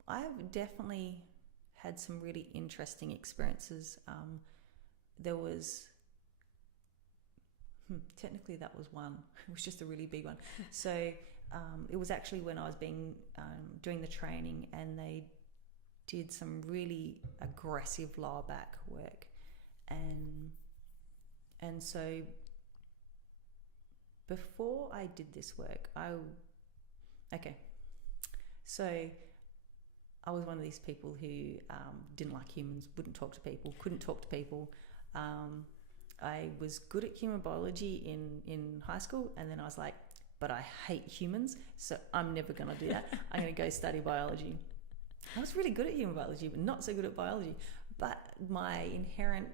I've definitely had some really interesting experiences. There was... technically that was one. It was just a really big one. So it was actually when I was doing the training, and they did some really aggressive lower back work, and so before I did this work, so I was one of these people who didn't like humans, wouldn't talk to people, couldn't talk to people. I was good at human biology in high school, and then I was like, but I hate humans, so I'm never going to do that. I'm going to go study biology. I was really good at human biology, but not so good at biology. But my inherent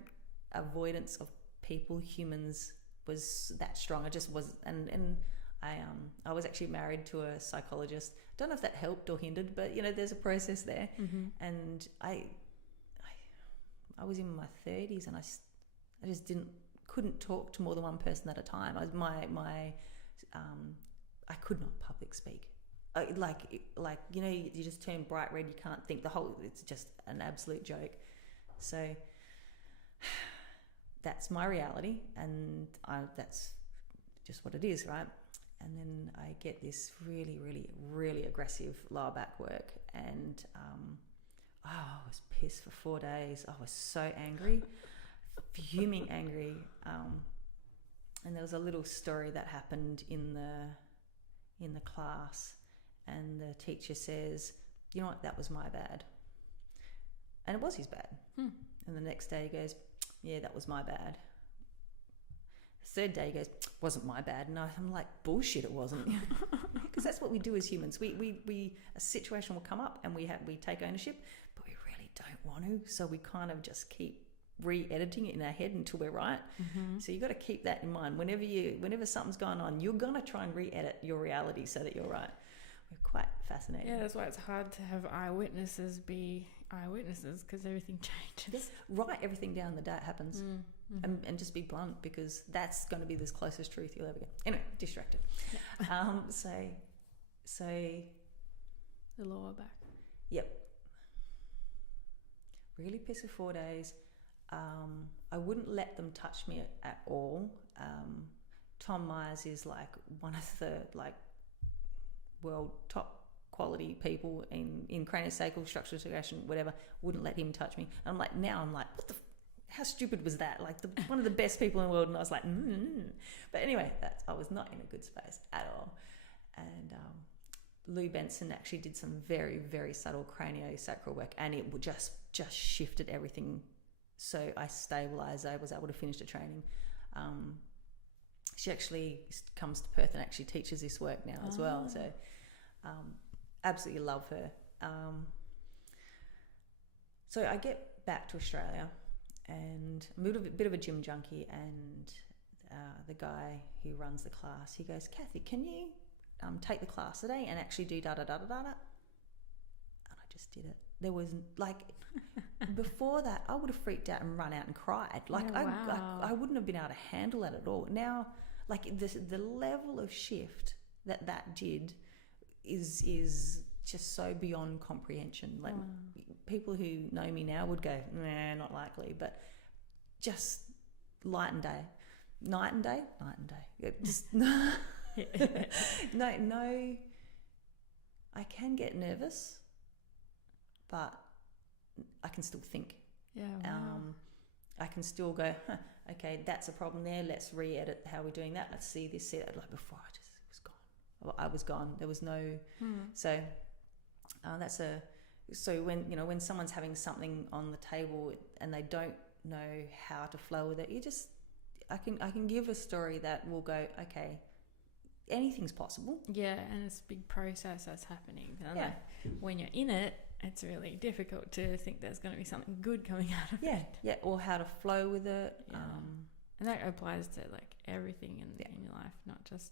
avoidance of people, humans, was that strong. I just was, and I was actually married to a psychologist. Don't know if that helped or hindered, but there's a process there. Mm-hmm. And I was in my 30s, and I just couldn't talk to more than one person at a time. I could not public speak. You just turn bright red. You can't think. It's just an absolute joke. So that's my reality, and that's just what it is, right? And then I get this really, really, really aggressive lower back work, and I was pissed for 4 days. I was so angry, fuming angry. And there was a little story that happened in the class, and the teacher says, "You know what? That was my bad," and it was his bad. And the next day he goes, "Yeah, that was my bad." The third day he goes, "Wasn't my bad." And I'm like, bullshit, it wasn't. Because that's what we do as humans. We a situation will come up, and we take ownership, but we really don't want to. So we kind of just keep re-editing it in our head until we're right. Mm-hmm. So you got to keep that in mind. Whenever something's going on, you're going to try and re-edit your reality so that you're right. We're quite fascinating. Yeah, that's why it's hard to have eyewitnesses be eyewitnesses, because everything changes. Write everything down the day it happens. Mm-hmm. And just be blunt, because that's going to be the closest truth you'll ever get. Anyway, distracted. Yeah. So The lower back. Yep. Really pissed for 4 days. I wouldn't let them touch me at all. Tom Myers is like one of the world top quality people in craniosacral structural integration, whatever. Wouldn't let him touch me. And I'm like, what the how stupid was that? Like one of the best people in the world, and I was like, But anyway, I was not in a good space at all. And Lou Benson actually did some very, very subtle craniosacral work, and it just shifted everything. So I stabilised. I was able to finish the training. She actually comes to Perth and actually teaches this work now as well. So absolutely love her. So I get back to Australia, and I'm a bit of a gym junkie, and the guy who runs the class, he goes, "Kathy, can you take the class today and actually do da-da-da-da-da-da?" And I just did it. There was before that, I would have freaked out and run out and cried. I wouldn't have been able to handle it at all. Now, the level of shift that did is just so beyond comprehension. People who know me now would go, nah, not likely. But just night and day. Just no. I can get nervous, but I can still think. Yeah. Wow. I can still go, okay, that's a problem there. Let's re-edit how we're doing that. Let's see this, see that. Like before, I just was gone. I was gone. There was no. So So when someone's having something on the table and they don't know how to flow with it, I can give a story that will go, okay, anything's possible. Yeah, and it's a big process that's happening. And yeah. When you're in it, it's really difficult to think there's going to be something good coming out of it. Yeah, or how to flow with it. Yeah. And that applies to everything in your life, not just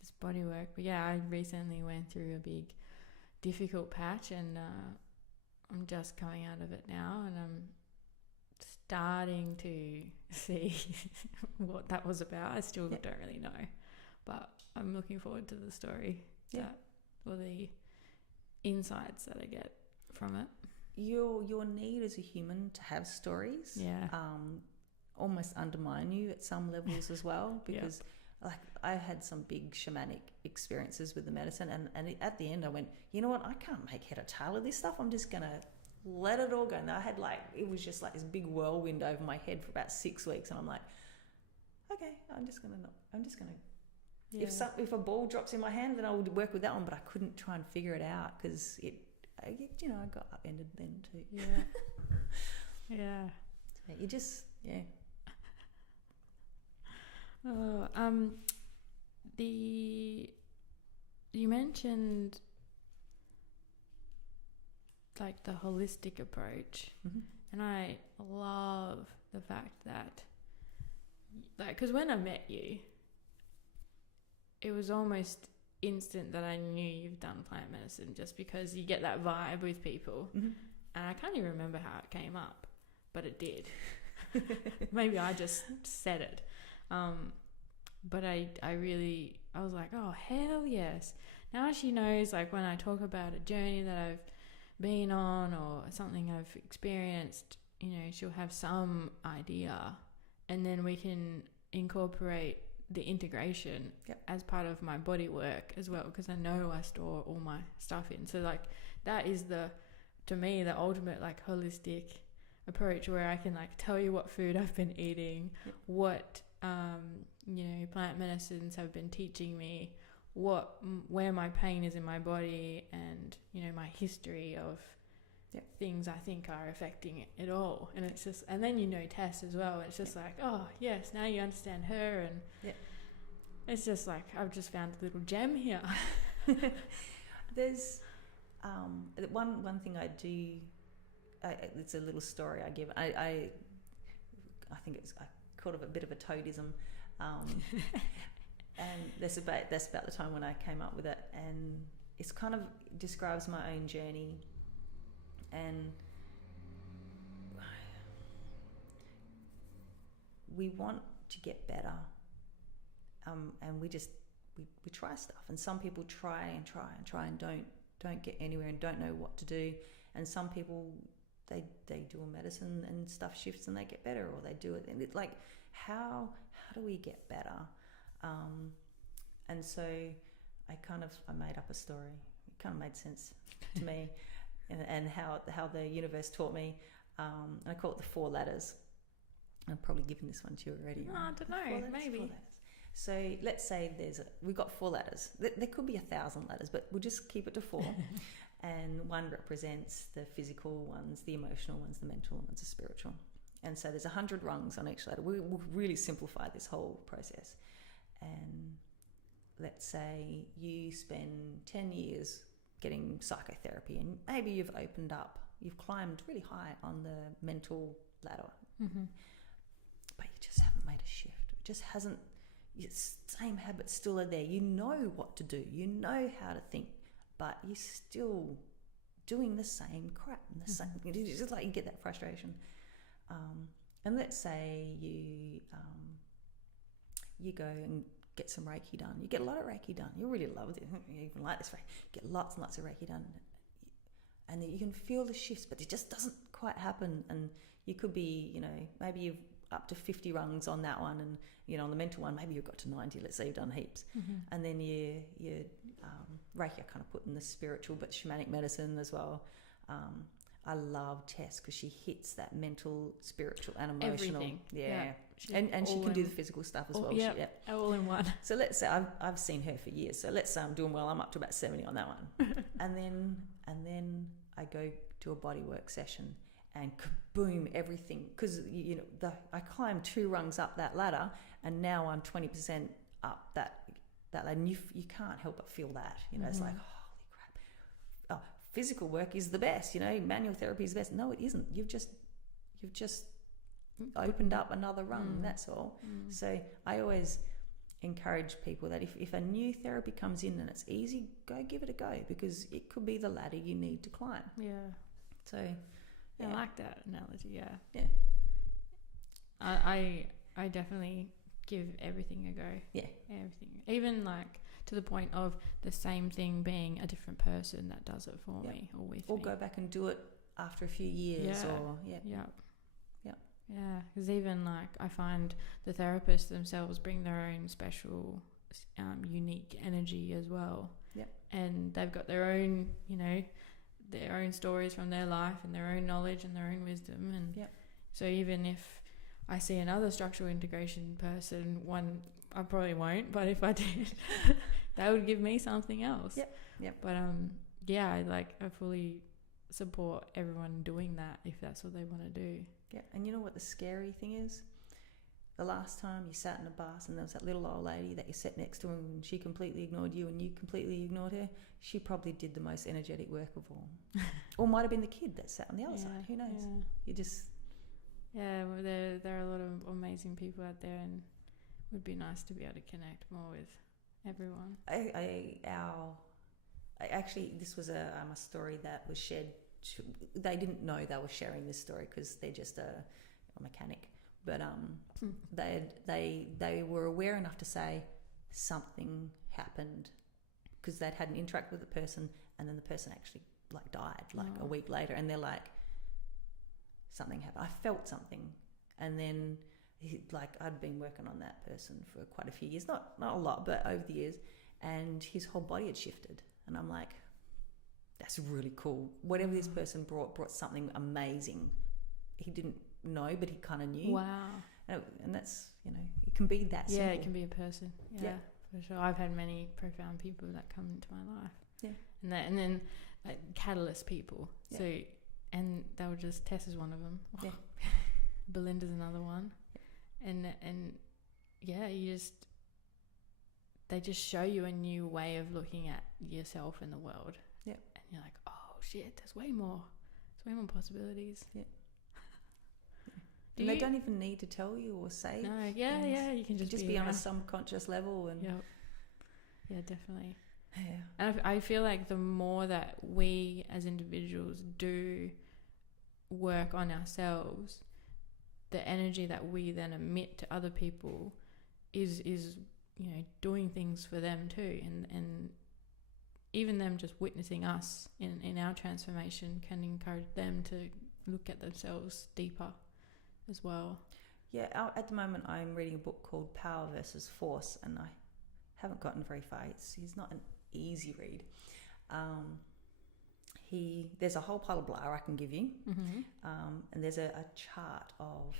this body work. But yeah, I recently went through a big difficult patch, and I'm just coming out of it now, and I'm starting to see what that was about. I still don't really know, but I'm looking forward to the story or the insights that I get from it. Your need as a human to have stories almost undermine you at some levels as well, because like I had some big shamanic experiences with the medicine, and at the end I went, you know what, I can't make head or tail of this stuff. I'm just gonna let it all go. And I had it was just like this big whirlwind over my head for about 6 weeks, and I'm like, okay, I'm just gonna yeah. If a ball drops in my hand, then I would work with that one, but I couldn't try and figure it out because I got upended then too. Yeah. Yeah. So you just, yeah. Oh, you mentioned like the holistic approach, Mm-hmm. and I love the fact that, like, because when I met you, it was almost instant that I knew you've done plant medicine, just because you get that vibe with people. Mm-hmm. And I can't even remember how it came up, but it did. Maybe I just said it. But I was like, oh, hell yes. Now she knows, like, when I talk about a journey that I've been on or something I've experienced, she'll have some idea, and then we can incorporate the integration as part of my body work as well, because I know I store all my stuff in. So, like, that is to me, the ultimate, like, holistic approach, where I can, like, tell you what food I've been eating, what plant medicines have been teaching me, where my pain is in my body, and my history of things I think are affecting it all. And it's just, and then Tess as well, it's just like, oh yes, now you understand her, and it's just like, I've just found a little gem here. There's one thing I do, it's a little story I give. I think I called it a bit of a toadism, and that's about the time when I came up with it, and it's kind of describes my own journey. And we want to get better, and we try stuff, and some people try and don't get anywhere and don't know what to do, and some people they do a medicine and stuff shifts and they get better, or they do it, and it's like, how do we get better? And so I made up a story. It kind of made sense to me. And how the universe taught me, and I call it the 4 ladders. I've probably given this one to you already. No, I don't know, maybe. 4 ladders. So let's say we've got 4 ladders. There could be 1,000 ladders, but we'll just keep it to 4. And one represents the physical ones, the emotional ones, the mental ones, the spiritual. And so there's 100 rungs on each ladder. We'll really simplify this whole process. And let's say you spend 10 years getting psychotherapy, and maybe you've climbed really high on the mental ladder, mm-hmm. but you just haven't made a shift. It just hasn't. Your same habits still are there. You know what to do. You know how to think, but you're still doing the same crap. And the same. It's just like you get that frustration. And let's say you go and get some Reiki done. You get a lot of Reiki done. You really love it. You even like this Reiki. You get lots and lots of Reiki done. And then you can feel the shifts, but it just doesn't quite happen. And you could be, maybe you've up to 50 rungs on that one, and, on the mental one, maybe you've got to 90. Let's say you've done heaps. Mm-hmm. And then you Reiki, I kind of put in the spiritual, but shamanic medicine as well. I love Tess because she hits that mental, spiritual, and emotional. Everything. Yeah. And she can do the physical stuff as well. All in one. So let's say I've seen her for years. So let's say I'm doing well. I'm up to about 70 on that one. and then I go to a bodywork session, and kaboom, everything. Because I climbed 2 rungs up that ladder, and now I'm 20% up that ladder. And you can't help but feel that. It's like, holy crap. Oh, physical work is the best. Manual therapy is the best. No, it isn't. You've just opened up another rung, that's all. So I always encourage people that if a new therapy comes in and it's easy, go give it a go, because it could be the ladder you need to climb. So I like that analogy. Yeah. I definitely give everything a go. Everything, even like to the point of the same thing being a different person that does it for me or with me, or go back and do it after a few years. Yeah, because even like I find the therapists themselves bring their own special, unique energy as well. Yep. And they've got their own, their own stories from their life and their own knowledge and their own wisdom. And yep. So even if I see another structural integration person, I probably won't, but if I did, that would give me something else. Yep. But I fully support everyone doing that if that's what they want to do. Yeah, and you know what the scary thing is? The last time you sat in a bus and there was that little old lady that you sat next to and she completely ignored you and you completely ignored her, she probably did the most energetic work of all. Or might have been the kid that sat on the other side. Who knows? Yeah. You just... Yeah, well, there are a lot of amazing people out there, and it would be nice to be able to connect more with everyone. Actually, this was a story that was shared. They didn't know they were sharing this story because they're just a mechanic, but they were aware enough to say something happened because they'd had an interact with the person, and then the person actually died a week later, and they're like, something happened. I felt something, and then I'd been working on that person for quite a few years, not a lot, but over the years, and his whole body had shifted, and I'm like, that's really cool. Whatever this person brought something amazing. He didn't know, but he kind of knew. Wow. And that's, it can be that simple. Yeah, it can be a person. Yeah, for sure. I've had many profound people that come into my life. Yeah. And then catalyst people. Yeah. So, and they were just, Tess is one of them. Yeah. Belinda's another one. And they just show you a new way of looking at yourself and the world. Yeah. And you're like, oh shit, there's way more possibilities. Yeah. And they don't even need to tell you or say. No, yeah, you can just be on a subconscious level. And yeah, definitely. Yeah. And I feel like the more that we as individuals do work on ourselves, the energy that we then emit to other people is doing things for them too, and even them just witnessing us in our transformation can encourage them to look at themselves deeper as well. Yeah, at the moment I'm reading a book called Power versus Force, and I haven't gotten very far. He's not an easy read. There's a whole pile of blah I can give you, and there's a chart of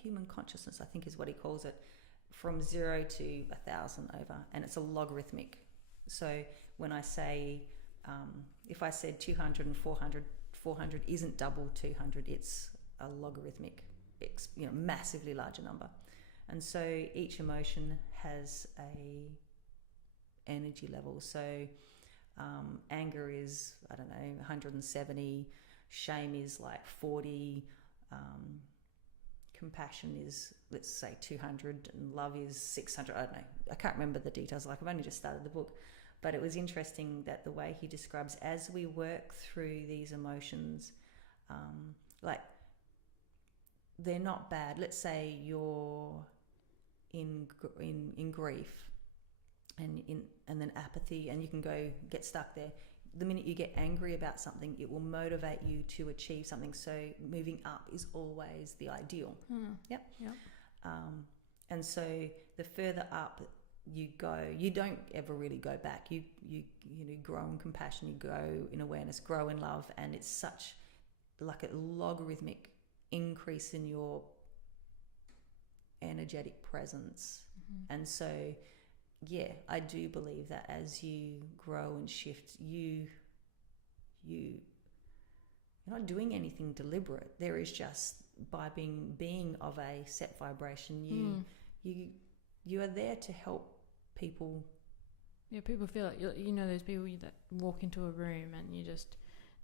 human consciousness, I think is what he calls it, from 0 to 1,000 over, and it's a logarithmic. So when I say, if I said 200 and 400 isn't double 200, it's a logarithmic, massively larger number. And so each emotion has a energy level. So anger is, 170, shame is 40, compassion is, let's say, 200, and love is 600. I don't know. I can't remember the details. I've only just started the book. But it was interesting that the way he describes, as we work through these emotions, they're not bad. Let's say you're in grief and then apathy, and you can go get stuck there. The minute you get angry about something, it will motivate you to achieve something. So moving up is always the ideal. Yep. And so the further up you go, you don't ever really go back. You grow in compassion, you grow in awareness, grow in love, and it's such like a logarithmic increase in your energetic presence. And so I do believe that as you grow and shift, you're not doing anything deliberate. There is just, by being of a set vibration, you are there to help people. Yeah, people feel like those people that walk into a room and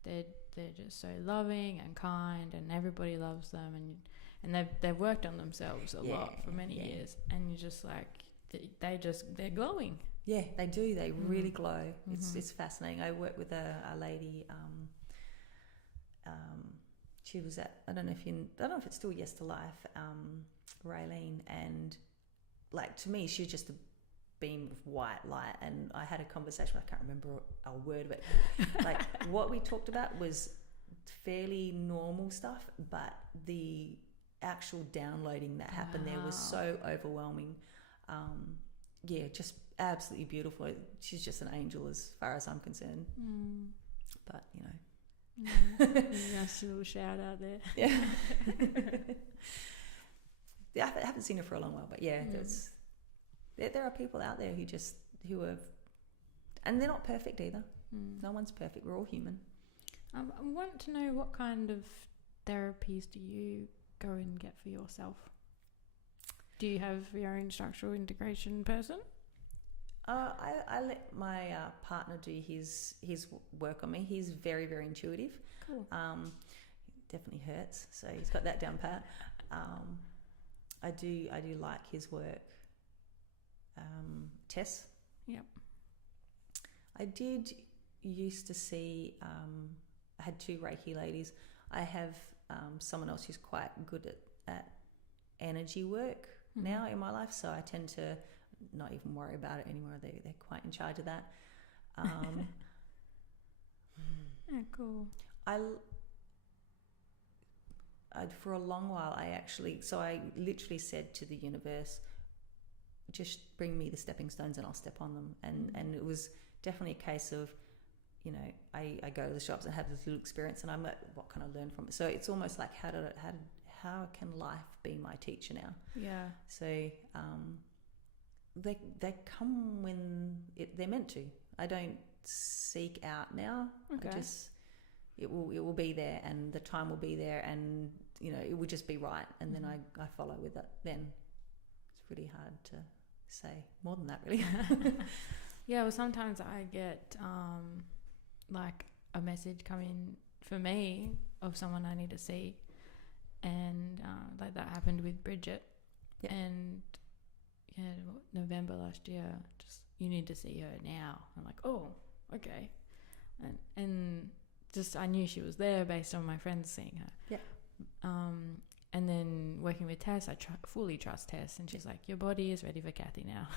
they're just so loving and kind, and everybody loves them, and they've worked on themselves a lot for many years, and you're just like, they're glowing. Yeah, they do. They really glow. It's fascinating. I work with a lady. She was at, I don't know if it's still Yes to Life, Raylene, and to me, she's just a beam of white light. And I had a conversation. I can't remember a word of it. What we talked about was fairly normal stuff, but the actual downloading that happened there was so overwhelming. Just absolutely beautiful. She's just an angel as far as I'm concerned. But Nice little shout out there. Yeah. Yeah, I haven't seen her for a long while, but there are people out there who have, and they're not perfect either. No one's perfect. We're all human. I want to know, what kind of therapies do you go and get for yourself? Do you have your own structural integration person? I let my partner do his work on me. He's very, very intuitive. Cool. Definitely hurts, so he's got that down pat. I do like his work. Tess. Yep. I did used to see. I had 2 Reiki ladies. I have someone else who's quite good at energy work now in my life, so I tend to not even worry about it anymore. They're quite in charge of that. Cool. I for a long while I literally said to the universe, just bring me the stepping stones and I'll step on them. And it was definitely a case of, I go to the shops and have this little experience, and I'm like, what can I learn from it? So it's almost like, how can life be my teacher now? Yeah. So they come when they're meant to. I don't seek out now. Okay. It will be there, and the time will be there, and it will just be right, and then I follow with it. Then it's really hard to say more than that, really. Yeah, well, sometimes I get like a message come in for me of someone I need to see, and like that happened with Bridget. Yep. And November last year, just, you need to see her now. I'm like, oh, okay, and just I knew she was there based on my friends seeing her. Yeah. And then working with Tess, I fully trust Tess, and she's like, your body is ready for Kathy now.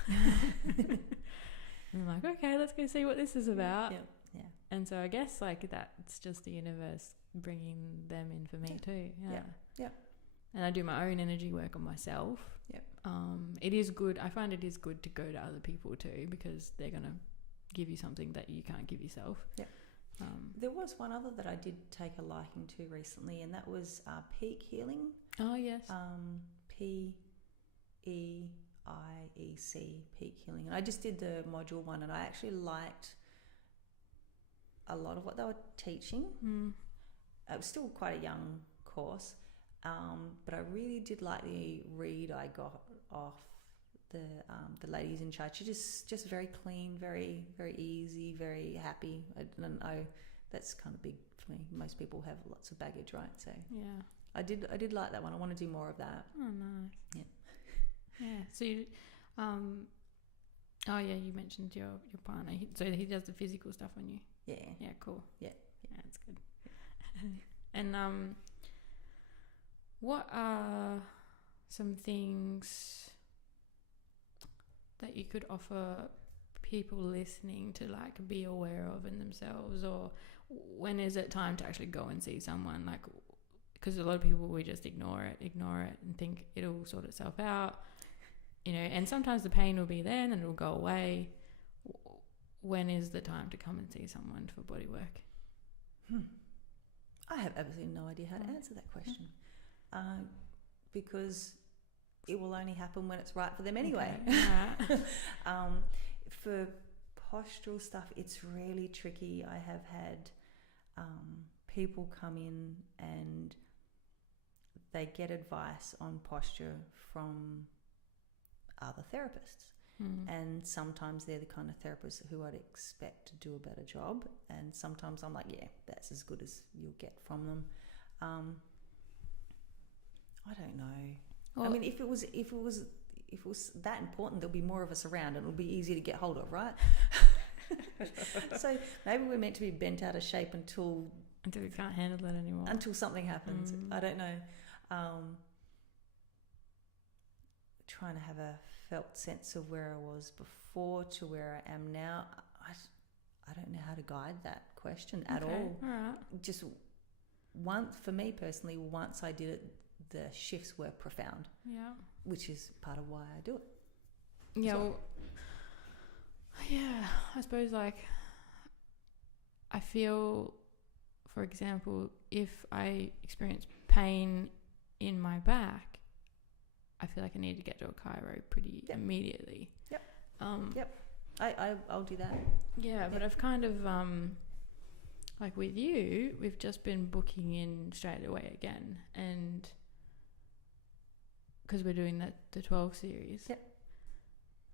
And I'm like, okay, let's go see what this is about. Yeah. Yeah. And so I guess like that's just the universe bringing them in for me too. Yeah. Yeah. And I do my own energy work on myself. Yep. It is good. I find it is good to go to other people too, because they're going to give you something that you can't give yourself. Yep. There was one other that I did take a liking to recently, and that was peak healing. Oh, yes. PEIEC, peak healing. And I just did the module 1, and I actually liked a lot of what they were teaching. It was still quite a young course, but I really did like the read I got off the ladies in charge. She's just very clean, very, very easy, very happy. I don't know, that's kind of big for me. Most people have lots of baggage, right? So yeah, I did like that one. I want to do more of that. Oh, nice. Yeah. Yeah. So you, you mentioned your partner. So he does the physical stuff on you. Yeah. Yeah. Cool. Yeah. Yeah, that's good. And what are some things that you could offer people listening to like be aware of in themselves, or when is it time to actually go and see someone? Like, because a lot of people, we just ignore it and think it'll sort itself out, and sometimes the pain will be there and then it'll go away. When is the time to come and see someone for body work? I have absolutely no idea how to answer that question, because it will only happen when it's right for them anyway. Okay. For postural stuff, it's really tricky. I have had people come in and they get advice on posture from other therapists. And sometimes they're the kind of therapists who I'd expect to do a better job, and sometimes I'm like, yeah, that's as good as you'll get from them. I don't know. Well, I mean, if it was that important, there'll be more of us around, and it'll be easy to get hold of, right? So maybe we're meant to be bent out of shape until we can't handle it anymore. Until something happens. I don't know. Trying to have a felt sense of where I was before to where I am now. I don't know how to guide that question at all. All right. Just for me personally, once I did it, the shifts were profound. Yeah. Which is part of why I do it. Yeah. So, Well, yeah. I suppose like I feel, for example, if I experience pain in my back, I feel like I need to get to a chiro pretty immediately. Yep. Yep. I'll do that. Yeah, but I've kind of like with you, we've just been booking in straight away again, and because we're doing the 12 series. Yep.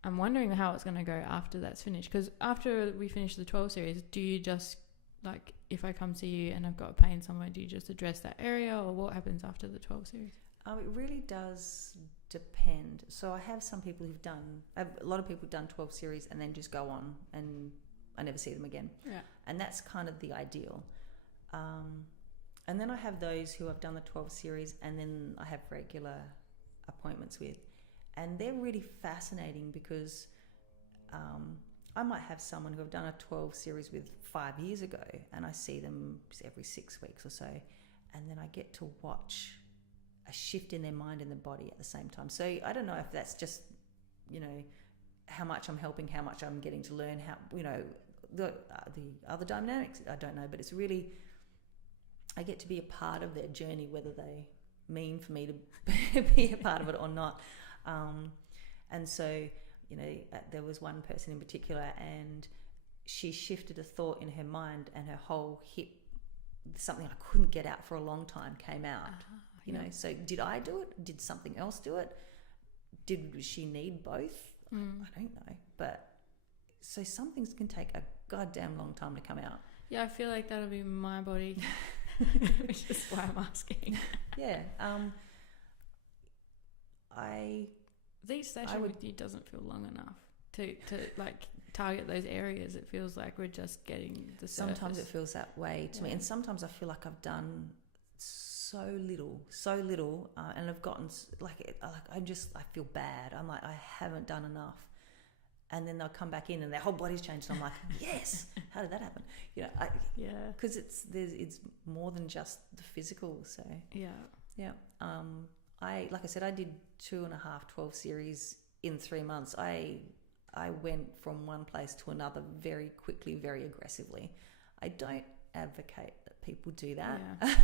I'm wondering how it's going to go after that's finished. Because after we finish the 12 series, do you just, like, if I come see you and I've got pain somewhere, do you just address that area, or what happens after the 12 series? It really does depend. So I have some people a lot of people who've done 12 series and then just go on and I never see them again. Yeah. And that's kind of the ideal. And then I have those who have done the 12 series and then I have regular appointments with. And they're really fascinating because I might have someone who I've done a 12 series with 5 years ago and I see them every 6 weeks or so. And then I get to watch a shift in their mind and their body at the same time. So I don't know if that's just, how much I'm helping, how much I'm getting to learn, how, the other dynamics, I don't know. But it's really, I get to be a part of their journey, whether they mean for me to be a part of it or not. And so, there was one person in particular and she shifted a thought in her mind and her whole hip, something I couldn't get out for a long time, came out. So did I do it? Did something else do it? Did she need both? I don't know. But so some things can take a goddamn long time to come out. Yeah, I feel like that'll be my body, which is why I'm asking. Yeah. Each session with you doesn't feel long enough to like target those areas. It feels like we're just getting the surface. Sometimes it feels that way to me, and sometimes I feel like I've done so little, and I've gotten I feel bad. I'm like, I haven't done enough, and then they'll come back in and their whole body's changed. And I'm like, yes, how did that happen? Because it's more than just the physical. So yeah. Like I said, I did 2.5 12 series in 3 months. I went from one place to another very quickly, very aggressively. I don't advocate that people do that. Yeah.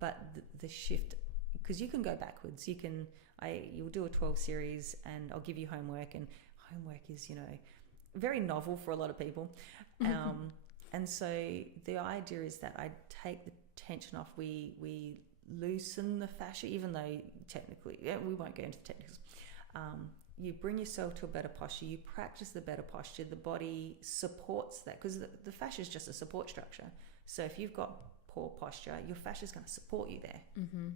But the shift, because you can go backwards. You'll do a 12 series and I'll give you homework, and homework is, very novel for a lot of people. And so the idea is that I take the tension off. We loosen the fascia, even though technically, we won't go into the technicals. You bring yourself to a better posture. You practice the better posture. The body supports that, because the fascia is just a support structure. So if you've got poor posture, your fascia is going to support you there. Mm-hmm.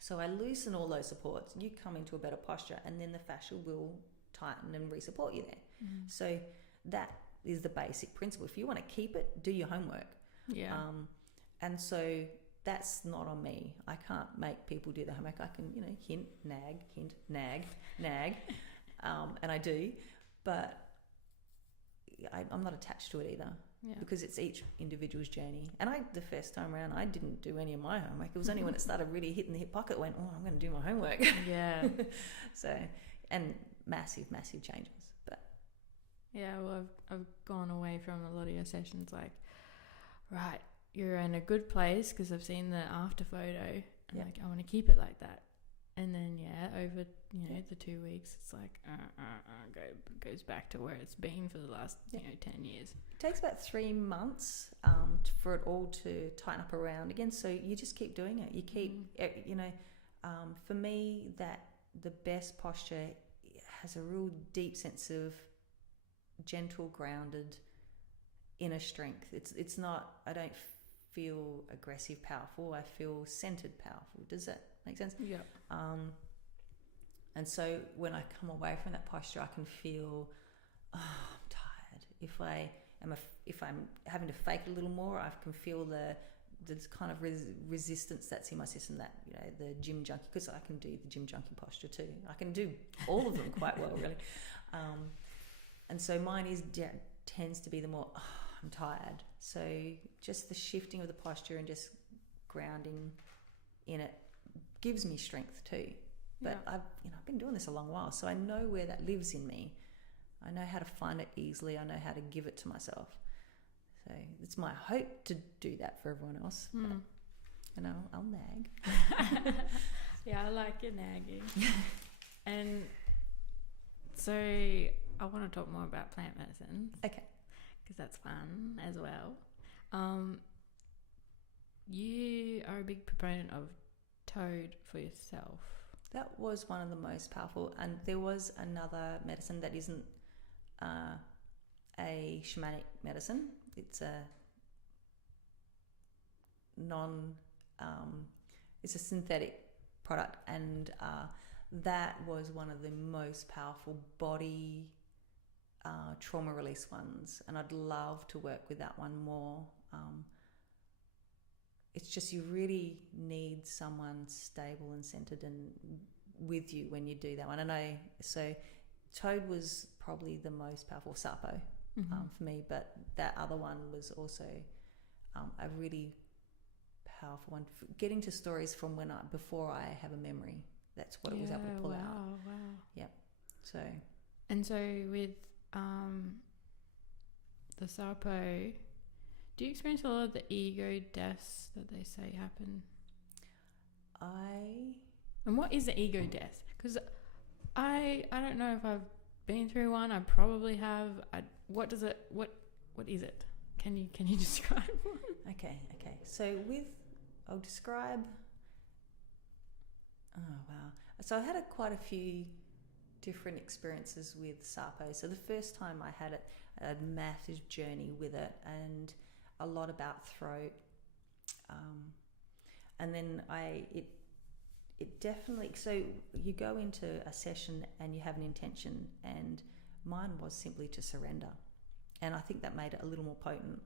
So I loosen all those supports. You come into a better posture, and then the fascia will tighten and re-support you there. Mm-hmm. So that is the basic principle. If you want to keep it, do your homework. Yeah. And so that's not on me. I can't make people do the homework. I can, hint, nag, and I do, but I'm not attached to it either. Yeah. Because it's each individual's journey. And the first time around, I didn't do any of my homework. It was only when it started really hitting the hip pocket, I went, I'm going to do my homework. Yeah. So, and massive changes. But yeah, well, I've gone away from a lot of your sessions like, right, you're in a good place because I've seen the after photo, and like, I want to keep it like that. And then over the 2 weeks, it's like goes back to where it's been for the last 10 years. It takes about 3 months for it all to tighten up around again. So you just keep doing it. You keep for me, that the best posture has a real deep sense of gentle, grounded inner strength. It's not. I don't feel aggressive, powerful. I feel centered, powerful. Does that make sense? Yeah. And so when I come away from that posture, I can feel, I'm tired. If I'm having to fake it a little more, I can feel the kind of resistance that's in my system. That the gym junkie, because I can do the gym junkie posture too. I can do all of them quite well, really. And so mine tends to be the more, I'm tired. So just the shifting of the posture and just grounding in it gives me strength too. But Yeah. I've been doing this a long while, so I know where that lives in me. I know how to find it easily. I know how to give it to myself. So it's my hope to do that for everyone else. But, I'll nag. Yeah, I like your nagging. And so I want to talk more about plant medicines. Okay. Because that's fun as well. You are a big proponent of toad for yourself. That was one of the most powerful. And there was another medicine that isn't a shamanic medicine. It's a it's a synthetic product, and that was one of the most powerful body trauma release ones, and I'd love to work with that one more. It's just you really need someone stable and centered and with you when you do that one. I know, so toad was probably the most powerful, Sapo, for me, but that other one was also a really powerful one. Getting to stories from before I have a memory. That's what it was able to pull out. Wow. Yep. So with the Sapo, do you experience a lot of the ego deaths that they say happen? And what is the ego death? Because I don't know if I've been through one. I probably have. What is it? Can you describe one? Okay. So I'll describe. Oh wow! So I had quite a few different experiences with Sapo. So the first time I had it, I had a massive journey with it, and a lot about throat. And then it definitely. So you go into a session and you have an intention, and mine was simply to surrender, and I think that made it a little more potent.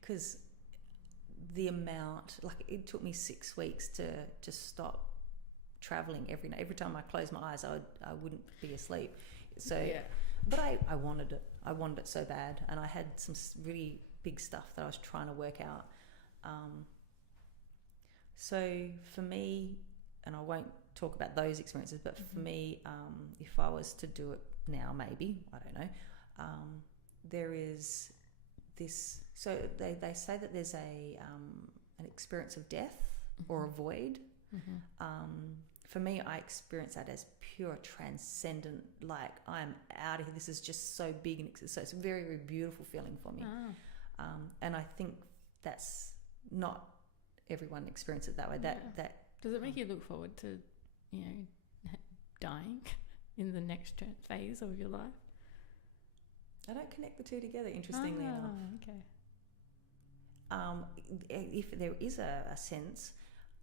Because the amount, like, it took me 6 weeks to stop traveling every night. Every time I closed my eyes, I wouldn't be asleep. So, yeah. But I wanted it. I wanted it so bad, and I had some really big stuff that I was trying to work out. So for me, and I won't talk about those experiences, but for me, if I was to do it now, maybe, I don't know, there is this. So they say that there's an experience of death or a void. For me, I experience that as pure transcendent, like, I'm out of here. This is just so big, and so it's a very, very beautiful feeling for me. And I think that's not everyone experiences it that way. That does it make you look forward to, dying in the next phase of your life? I don't connect the two together, interestingly enough. Okay. If there is a sense,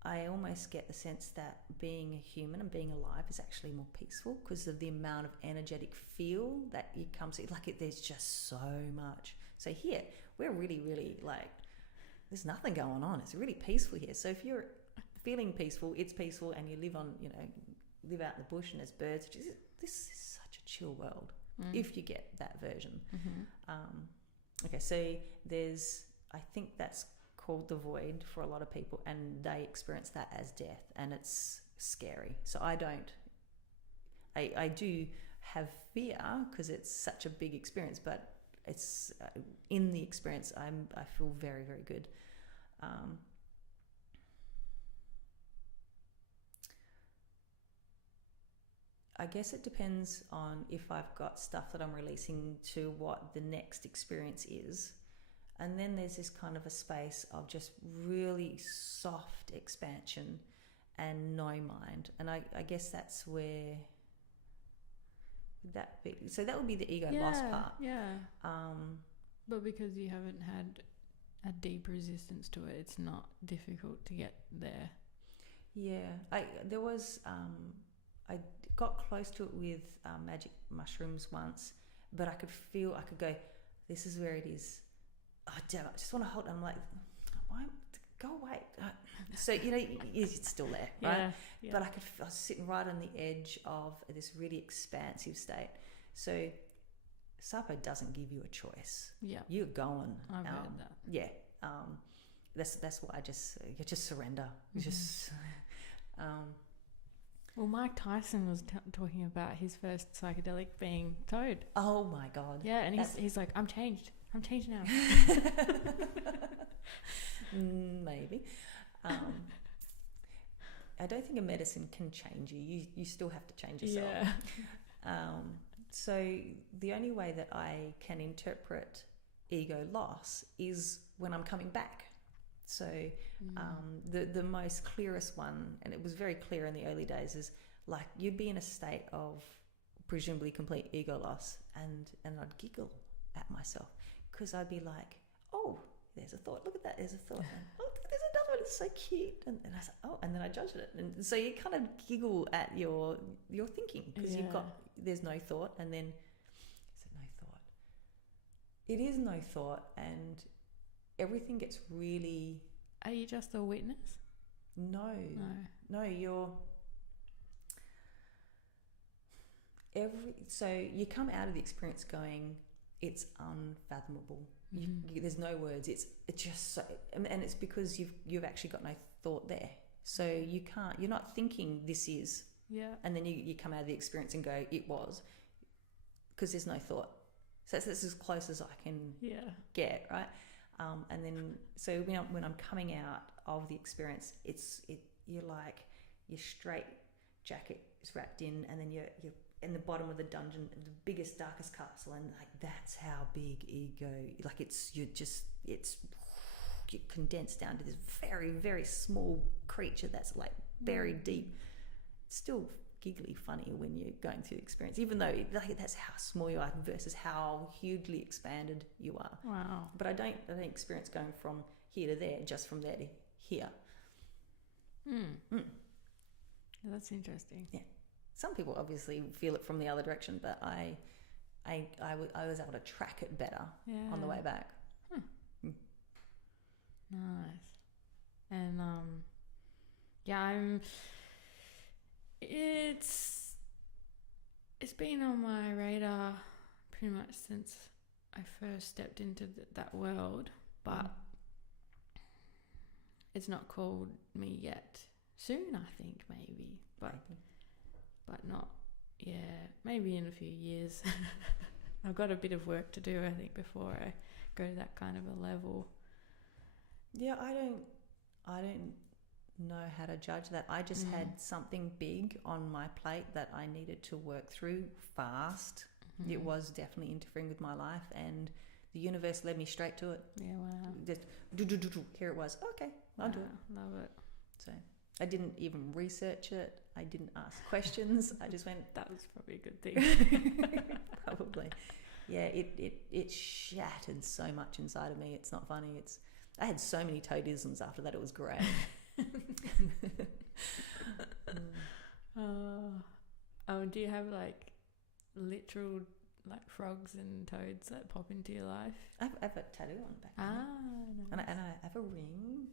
I almost get the sense that being a human and being alive is actually more peaceful because of the amount of energetic feel that you come to. There's just so much. So here, we're really, really there's nothing going on. It's really peaceful here. So if you're feeling peaceful, it's peaceful, and you live out in the bush and there's birds. This is such a chill world if you get that version. Okay, so I think that's called the void for a lot of people, and they experience that as death, and it's scary. So I do have fear because it's such a big experience, but it's in the experience I feel very, very good. I guess it depends on if I've got stuff that I'm releasing to what the next experience is. And then there's this kind of a space of just really soft expansion and no mind. And I guess that's where so that would be the ego loss part. Yeah. But because you haven't had a deep resistance to it, it's not difficult to get there. Yeah. I got close to it with magic mushrooms once, but I could go, this is where it is. Oh, damn it, I just want to hold it. I'm like, why? Go away. So, it's still there, right? Yeah. But I was sitting right on the edge of this really expansive state. So Sapo doesn't give you a choice. Yeah. You're going. I've heard that. Yeah. That's what you just surrender. You just. Well, Mike Tyson was talking about his first psychedelic being toad. Oh my God. Yeah, and he's like, I'm changed now. Maybe. I don't think a medicine can change you. You still have to change yourself. Yeah. So the only way that I can interpret ego loss is when I'm coming back. So the most clearest one, and it was very clear in the early days, is like you'd be in a state of presumably complete ego loss, and I'd giggle at myself because I'd be like, oh, there's a thought, look at that, there's a thought, and, oh, there's another one, it's so cute, and I said, oh, and then I judged it, and so you kind of giggle at your thinking because there's no thought, and then is it no thought? It is no thought, and everything gets really. Are you just a witness? No, you're so you come out of the experience going, it's unfathomable. There's no words. It's just so, and it's because you've actually got no thought there. So you're not thinking this is. Yeah. And then you come out of the experience and go, it was, because there's no thought. So that's as close as I can get, right? And then so when I'm coming out of the experience, you're like your straight jacket is wrapped in, and then you're in the bottom of the dungeon, the biggest, darkest castle, and like that's how big ego. Like you're condensed down to this very, very small creature that's like buried deep. It's still giggly funny when you're going through the experience, even though like that's how small you are versus how hugely expanded you are. Wow. But I don't experience going from here to there, just from there to here. That's interesting. Yeah. Some people obviously feel it from the other direction, but I was able to track it better on the way back. Nice. And it's been on my radar pretty much since I first stepped into that world, but it's not called me yet. Soon, I think, maybe, but not. Yeah, maybe in a few years. I've got a bit of work to do, I think, before I go to that kind of a level. Yeah, I don't know how to judge that. I just had something big on my plate that I needed to work through fast. It was definitely interfering with my life, and the universe led me straight to it. Yeah, wow. Just here it was. Okay, I'll do it. Love it. So I didn't even research it. I didn't ask questions. I just went. That was probably a good thing. Probably. Yeah, it shattered so much inside of me. It's not funny. I had so many toadisms after that. It was great. Do you have like literal like frogs and toads that pop into your life? I have a tattoo on the back. Nice. And I have a ring.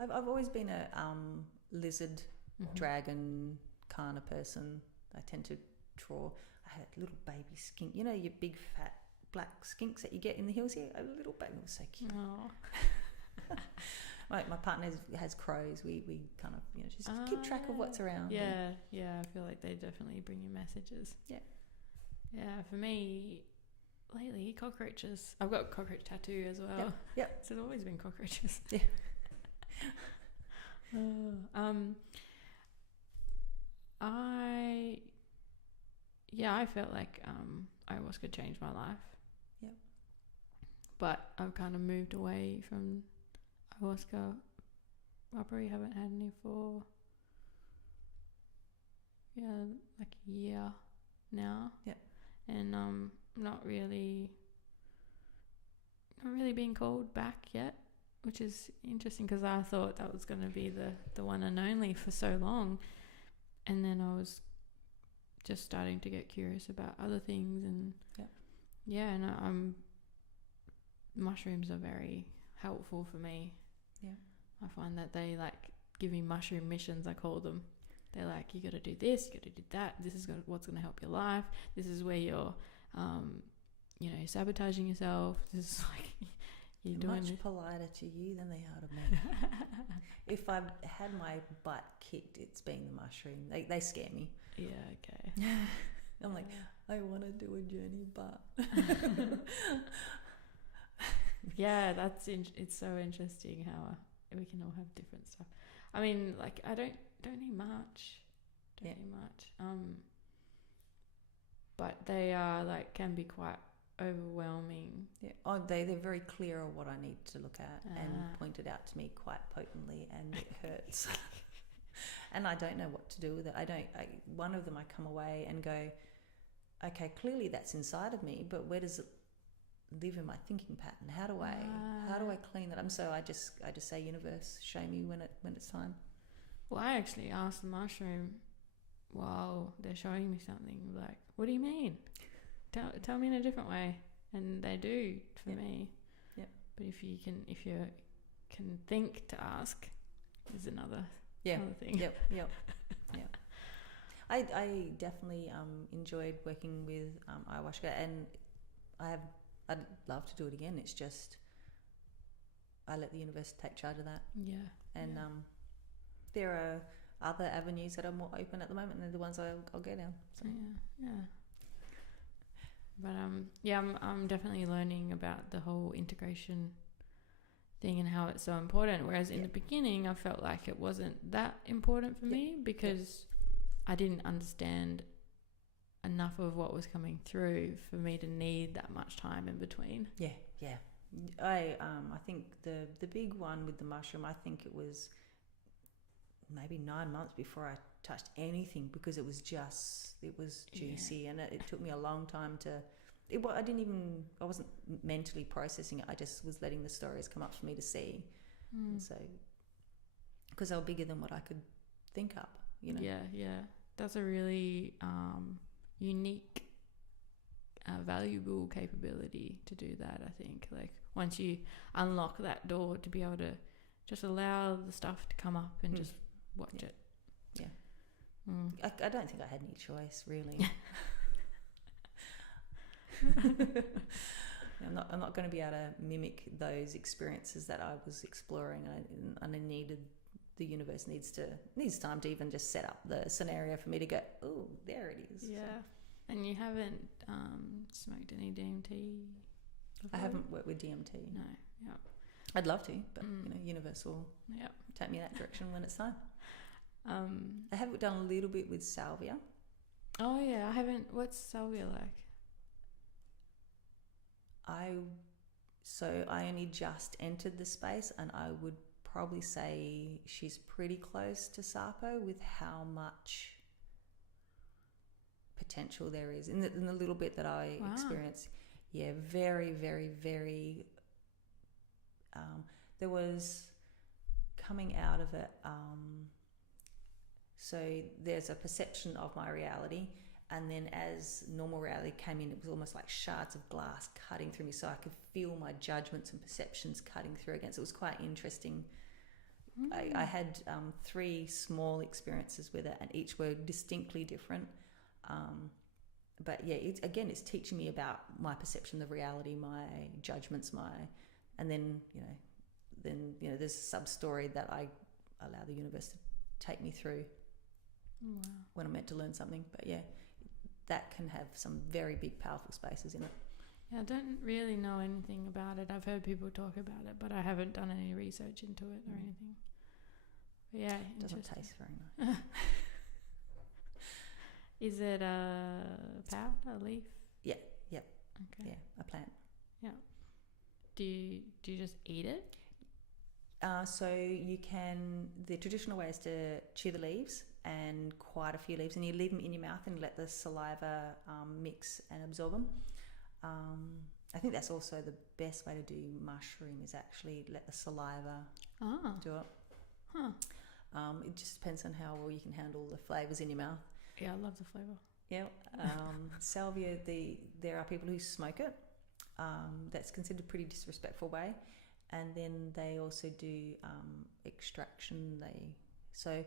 I've always been a lizard, dragon kind of person. I tend to draw. I had a little baby skink. You know your big fat black skinks that you get in the hills here? A little baby. It was so cute. My partner has crows. We kind of just keep track of what's around. Yeah. I feel like they definitely bring you messages. Yeah. For me, lately, cockroaches. I've got a cockroach tattoo as well. Yep. So there's always been cockroaches. Yeah. I felt like ayahuasca changed my life. Yep. But I've kind of moved away from ayahuasca. I probably haven't had any for like a year now. Yeah. And not really being called back yet, which is interesting because I thought that was going to be the one and only for so long, and then I was just starting to get curious about other things, and mushrooms are very helpful for me. I find that they like give me mushroom missions, I call them. They're like, you got to do this, you got to do that. This is what's going to help your life. This is where you're, sabotaging yourself. This is like you're doing much politer to you than they are to me. If I've had my butt kicked, it's been the mushroom. They scare me. Yeah, okay. I'm like, I want to do a journey, but yeah, it's so interesting how we can all have different stuff. I mean, like I don't need much. Don't need much. But they are like can be quite overwhelming. Yeah. Oh, they're very clear on what I need to look at and pointed out to me quite potently, and it hurts. And I don't know what to do with it. One of them I come away and go, okay, clearly that's inside of me, but where does it live in my thinking pattern? How do I clean that up? So I just say, universe, show me when it's time. Well, I actually asked the mushroom while they're showing me something, like, what do you mean? Tell me in a different way. And they do for me. Yeah. But if you can think to ask is another thing. Yep. I definitely enjoyed working with ayahuasca, and I'd love to do it again. It's just I let the universe take charge of that. Yeah. And there are other avenues that are more open at the moment, and they're the ones I'll go down. So. Yeah. But I'm definitely learning about the whole integration thing and how it's so important. Whereas in the beginning, I felt like it wasn't that important for me because I didn't understand enough of what was coming through for me to need that much time in between. Yeah. I think the big one with the mushroom, I think it was maybe 9 months before I touched anything, because it was juicy, and it took me a long time to. I wasn't mentally processing it. I just was letting the stories come up for me to see. And so, because they were bigger than what I could think up, Yeah. That's a really unique, valuable capability to do that. I think, like, once you unlock that door to be able to just allow the stuff to come up and just watch it. Yeah. I don't think I had any choice, really. I'm not going to be able to mimic those experiences that I was exploring, and the universe needs time to even just set up the scenario for me to go, oh, there it is. Yeah. And you haven't smoked any DMT before? I haven't worked with DMT. No. Yeah. I'd love to, but universe will Yep. take me that direction when it's time. I have done a little bit with salvia. Oh yeah, I haven't. What's salvia like? I only just entered the space, and I would probably say she's pretty close to Sapo with how much potential there is in the little bit that I experienced. Yeah, very, very, very. There was coming out of it. So there's a perception of my reality, and then as normal reality came in, it was almost like shards of glass cutting through me, so I could feel my judgments and perceptions cutting through again. So it was quite interesting. I had 3 small experiences with it, and each were distinctly different. But yeah, it's teaching me about my perception of reality, my judgments, and then there's a sub story that I allow the universe to take me through. Wow. When I'm meant to learn something. But yeah, that can have some very big, powerful spaces in it. Yeah, I don't really know anything about it. I've heard people talk about it, but I haven't done any research into it or anything. But yeah, it doesn't taste very nice. Is it a powder, a leaf? Yeah. Yep. Okay. Yeah, a plant. Yeah. Do you just eat it? So you can. The traditional way is to chew the leaves, and quite a few leaves, and you leave them in your mouth and let the saliva mix and absorb them. I think that's also the best way to do mushroom, is actually let the saliva do it. Huh. It just depends on how well you can handle the flavours in your mouth. Yeah, I love the flavour. Yeah. Salvia, there are people who smoke it. That's considered a pretty disrespectful way. And then they also do extraction. So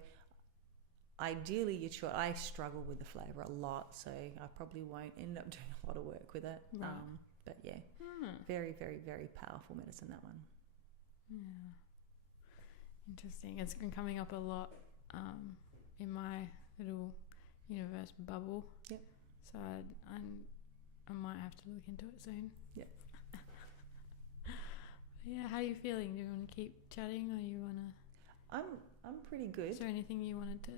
ideally you try. I struggle with the flavour a lot, so I probably won't end up doing a lot of work with it. Right. But yeah, very, very, very powerful medicine, that one. Yeah. Interesting. It's been coming up a lot in my little universe bubble. Yep. So I might have to look into it soon. Yep. Yeah. How are you feeling? Do you want to keep chatting, or you want to? I'm pretty good. Is there anything you wanted to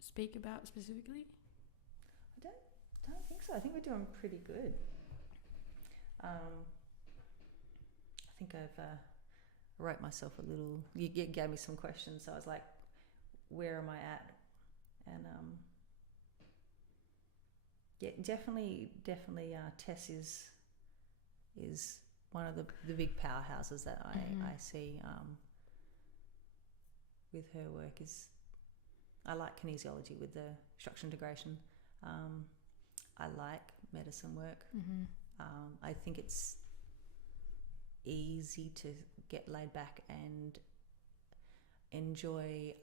speak about specifically? I don't think so. I think we're doing pretty good. I think I've wrote myself a little. You gave me some questions, so I was like, "Where am I at?" And yeah, definitely. Tess is one of the big powerhouses that I see. With her work is, I like kinesiology with the structure integration. I like medicine work. I think it's easy to get laid back and enjoy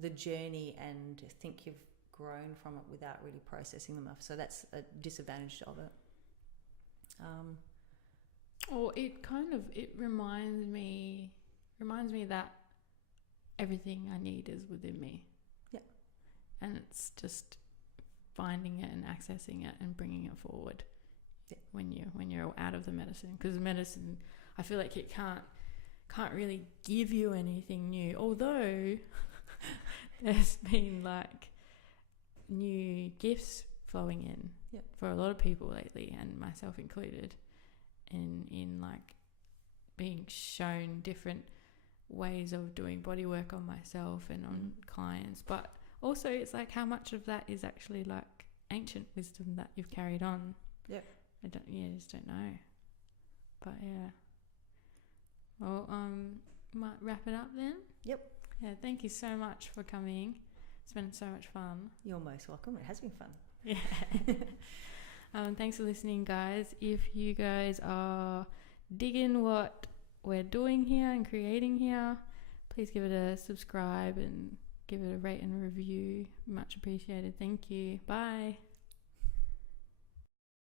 the journey and think you've grown from it without really processing them enough. So that's a disadvantage of it. It reminds me that everything I need is within me. Yeah. And it's just finding it and accessing it and bringing it forward. Yeah. When you're out of the medicine, because medicine, I feel like it can't really give you anything new, although there's been like new gifts flowing in for a lot of people lately, and myself included, in like being shown different ways of doing body work on myself and on clients. But also it's like, how much of that is actually like ancient wisdom that you've carried on? I just don't know. But yeah. Well, might wrap it up then. Yep. Yeah, thank you so much for coming. It's been so much fun. You're most welcome. It has been fun. Yeah. Thanks for listening, guys. If you guys are digging what we're doing here and creating here, please give it a subscribe and give it a rate and review. Much appreciated. Thank you. Bye.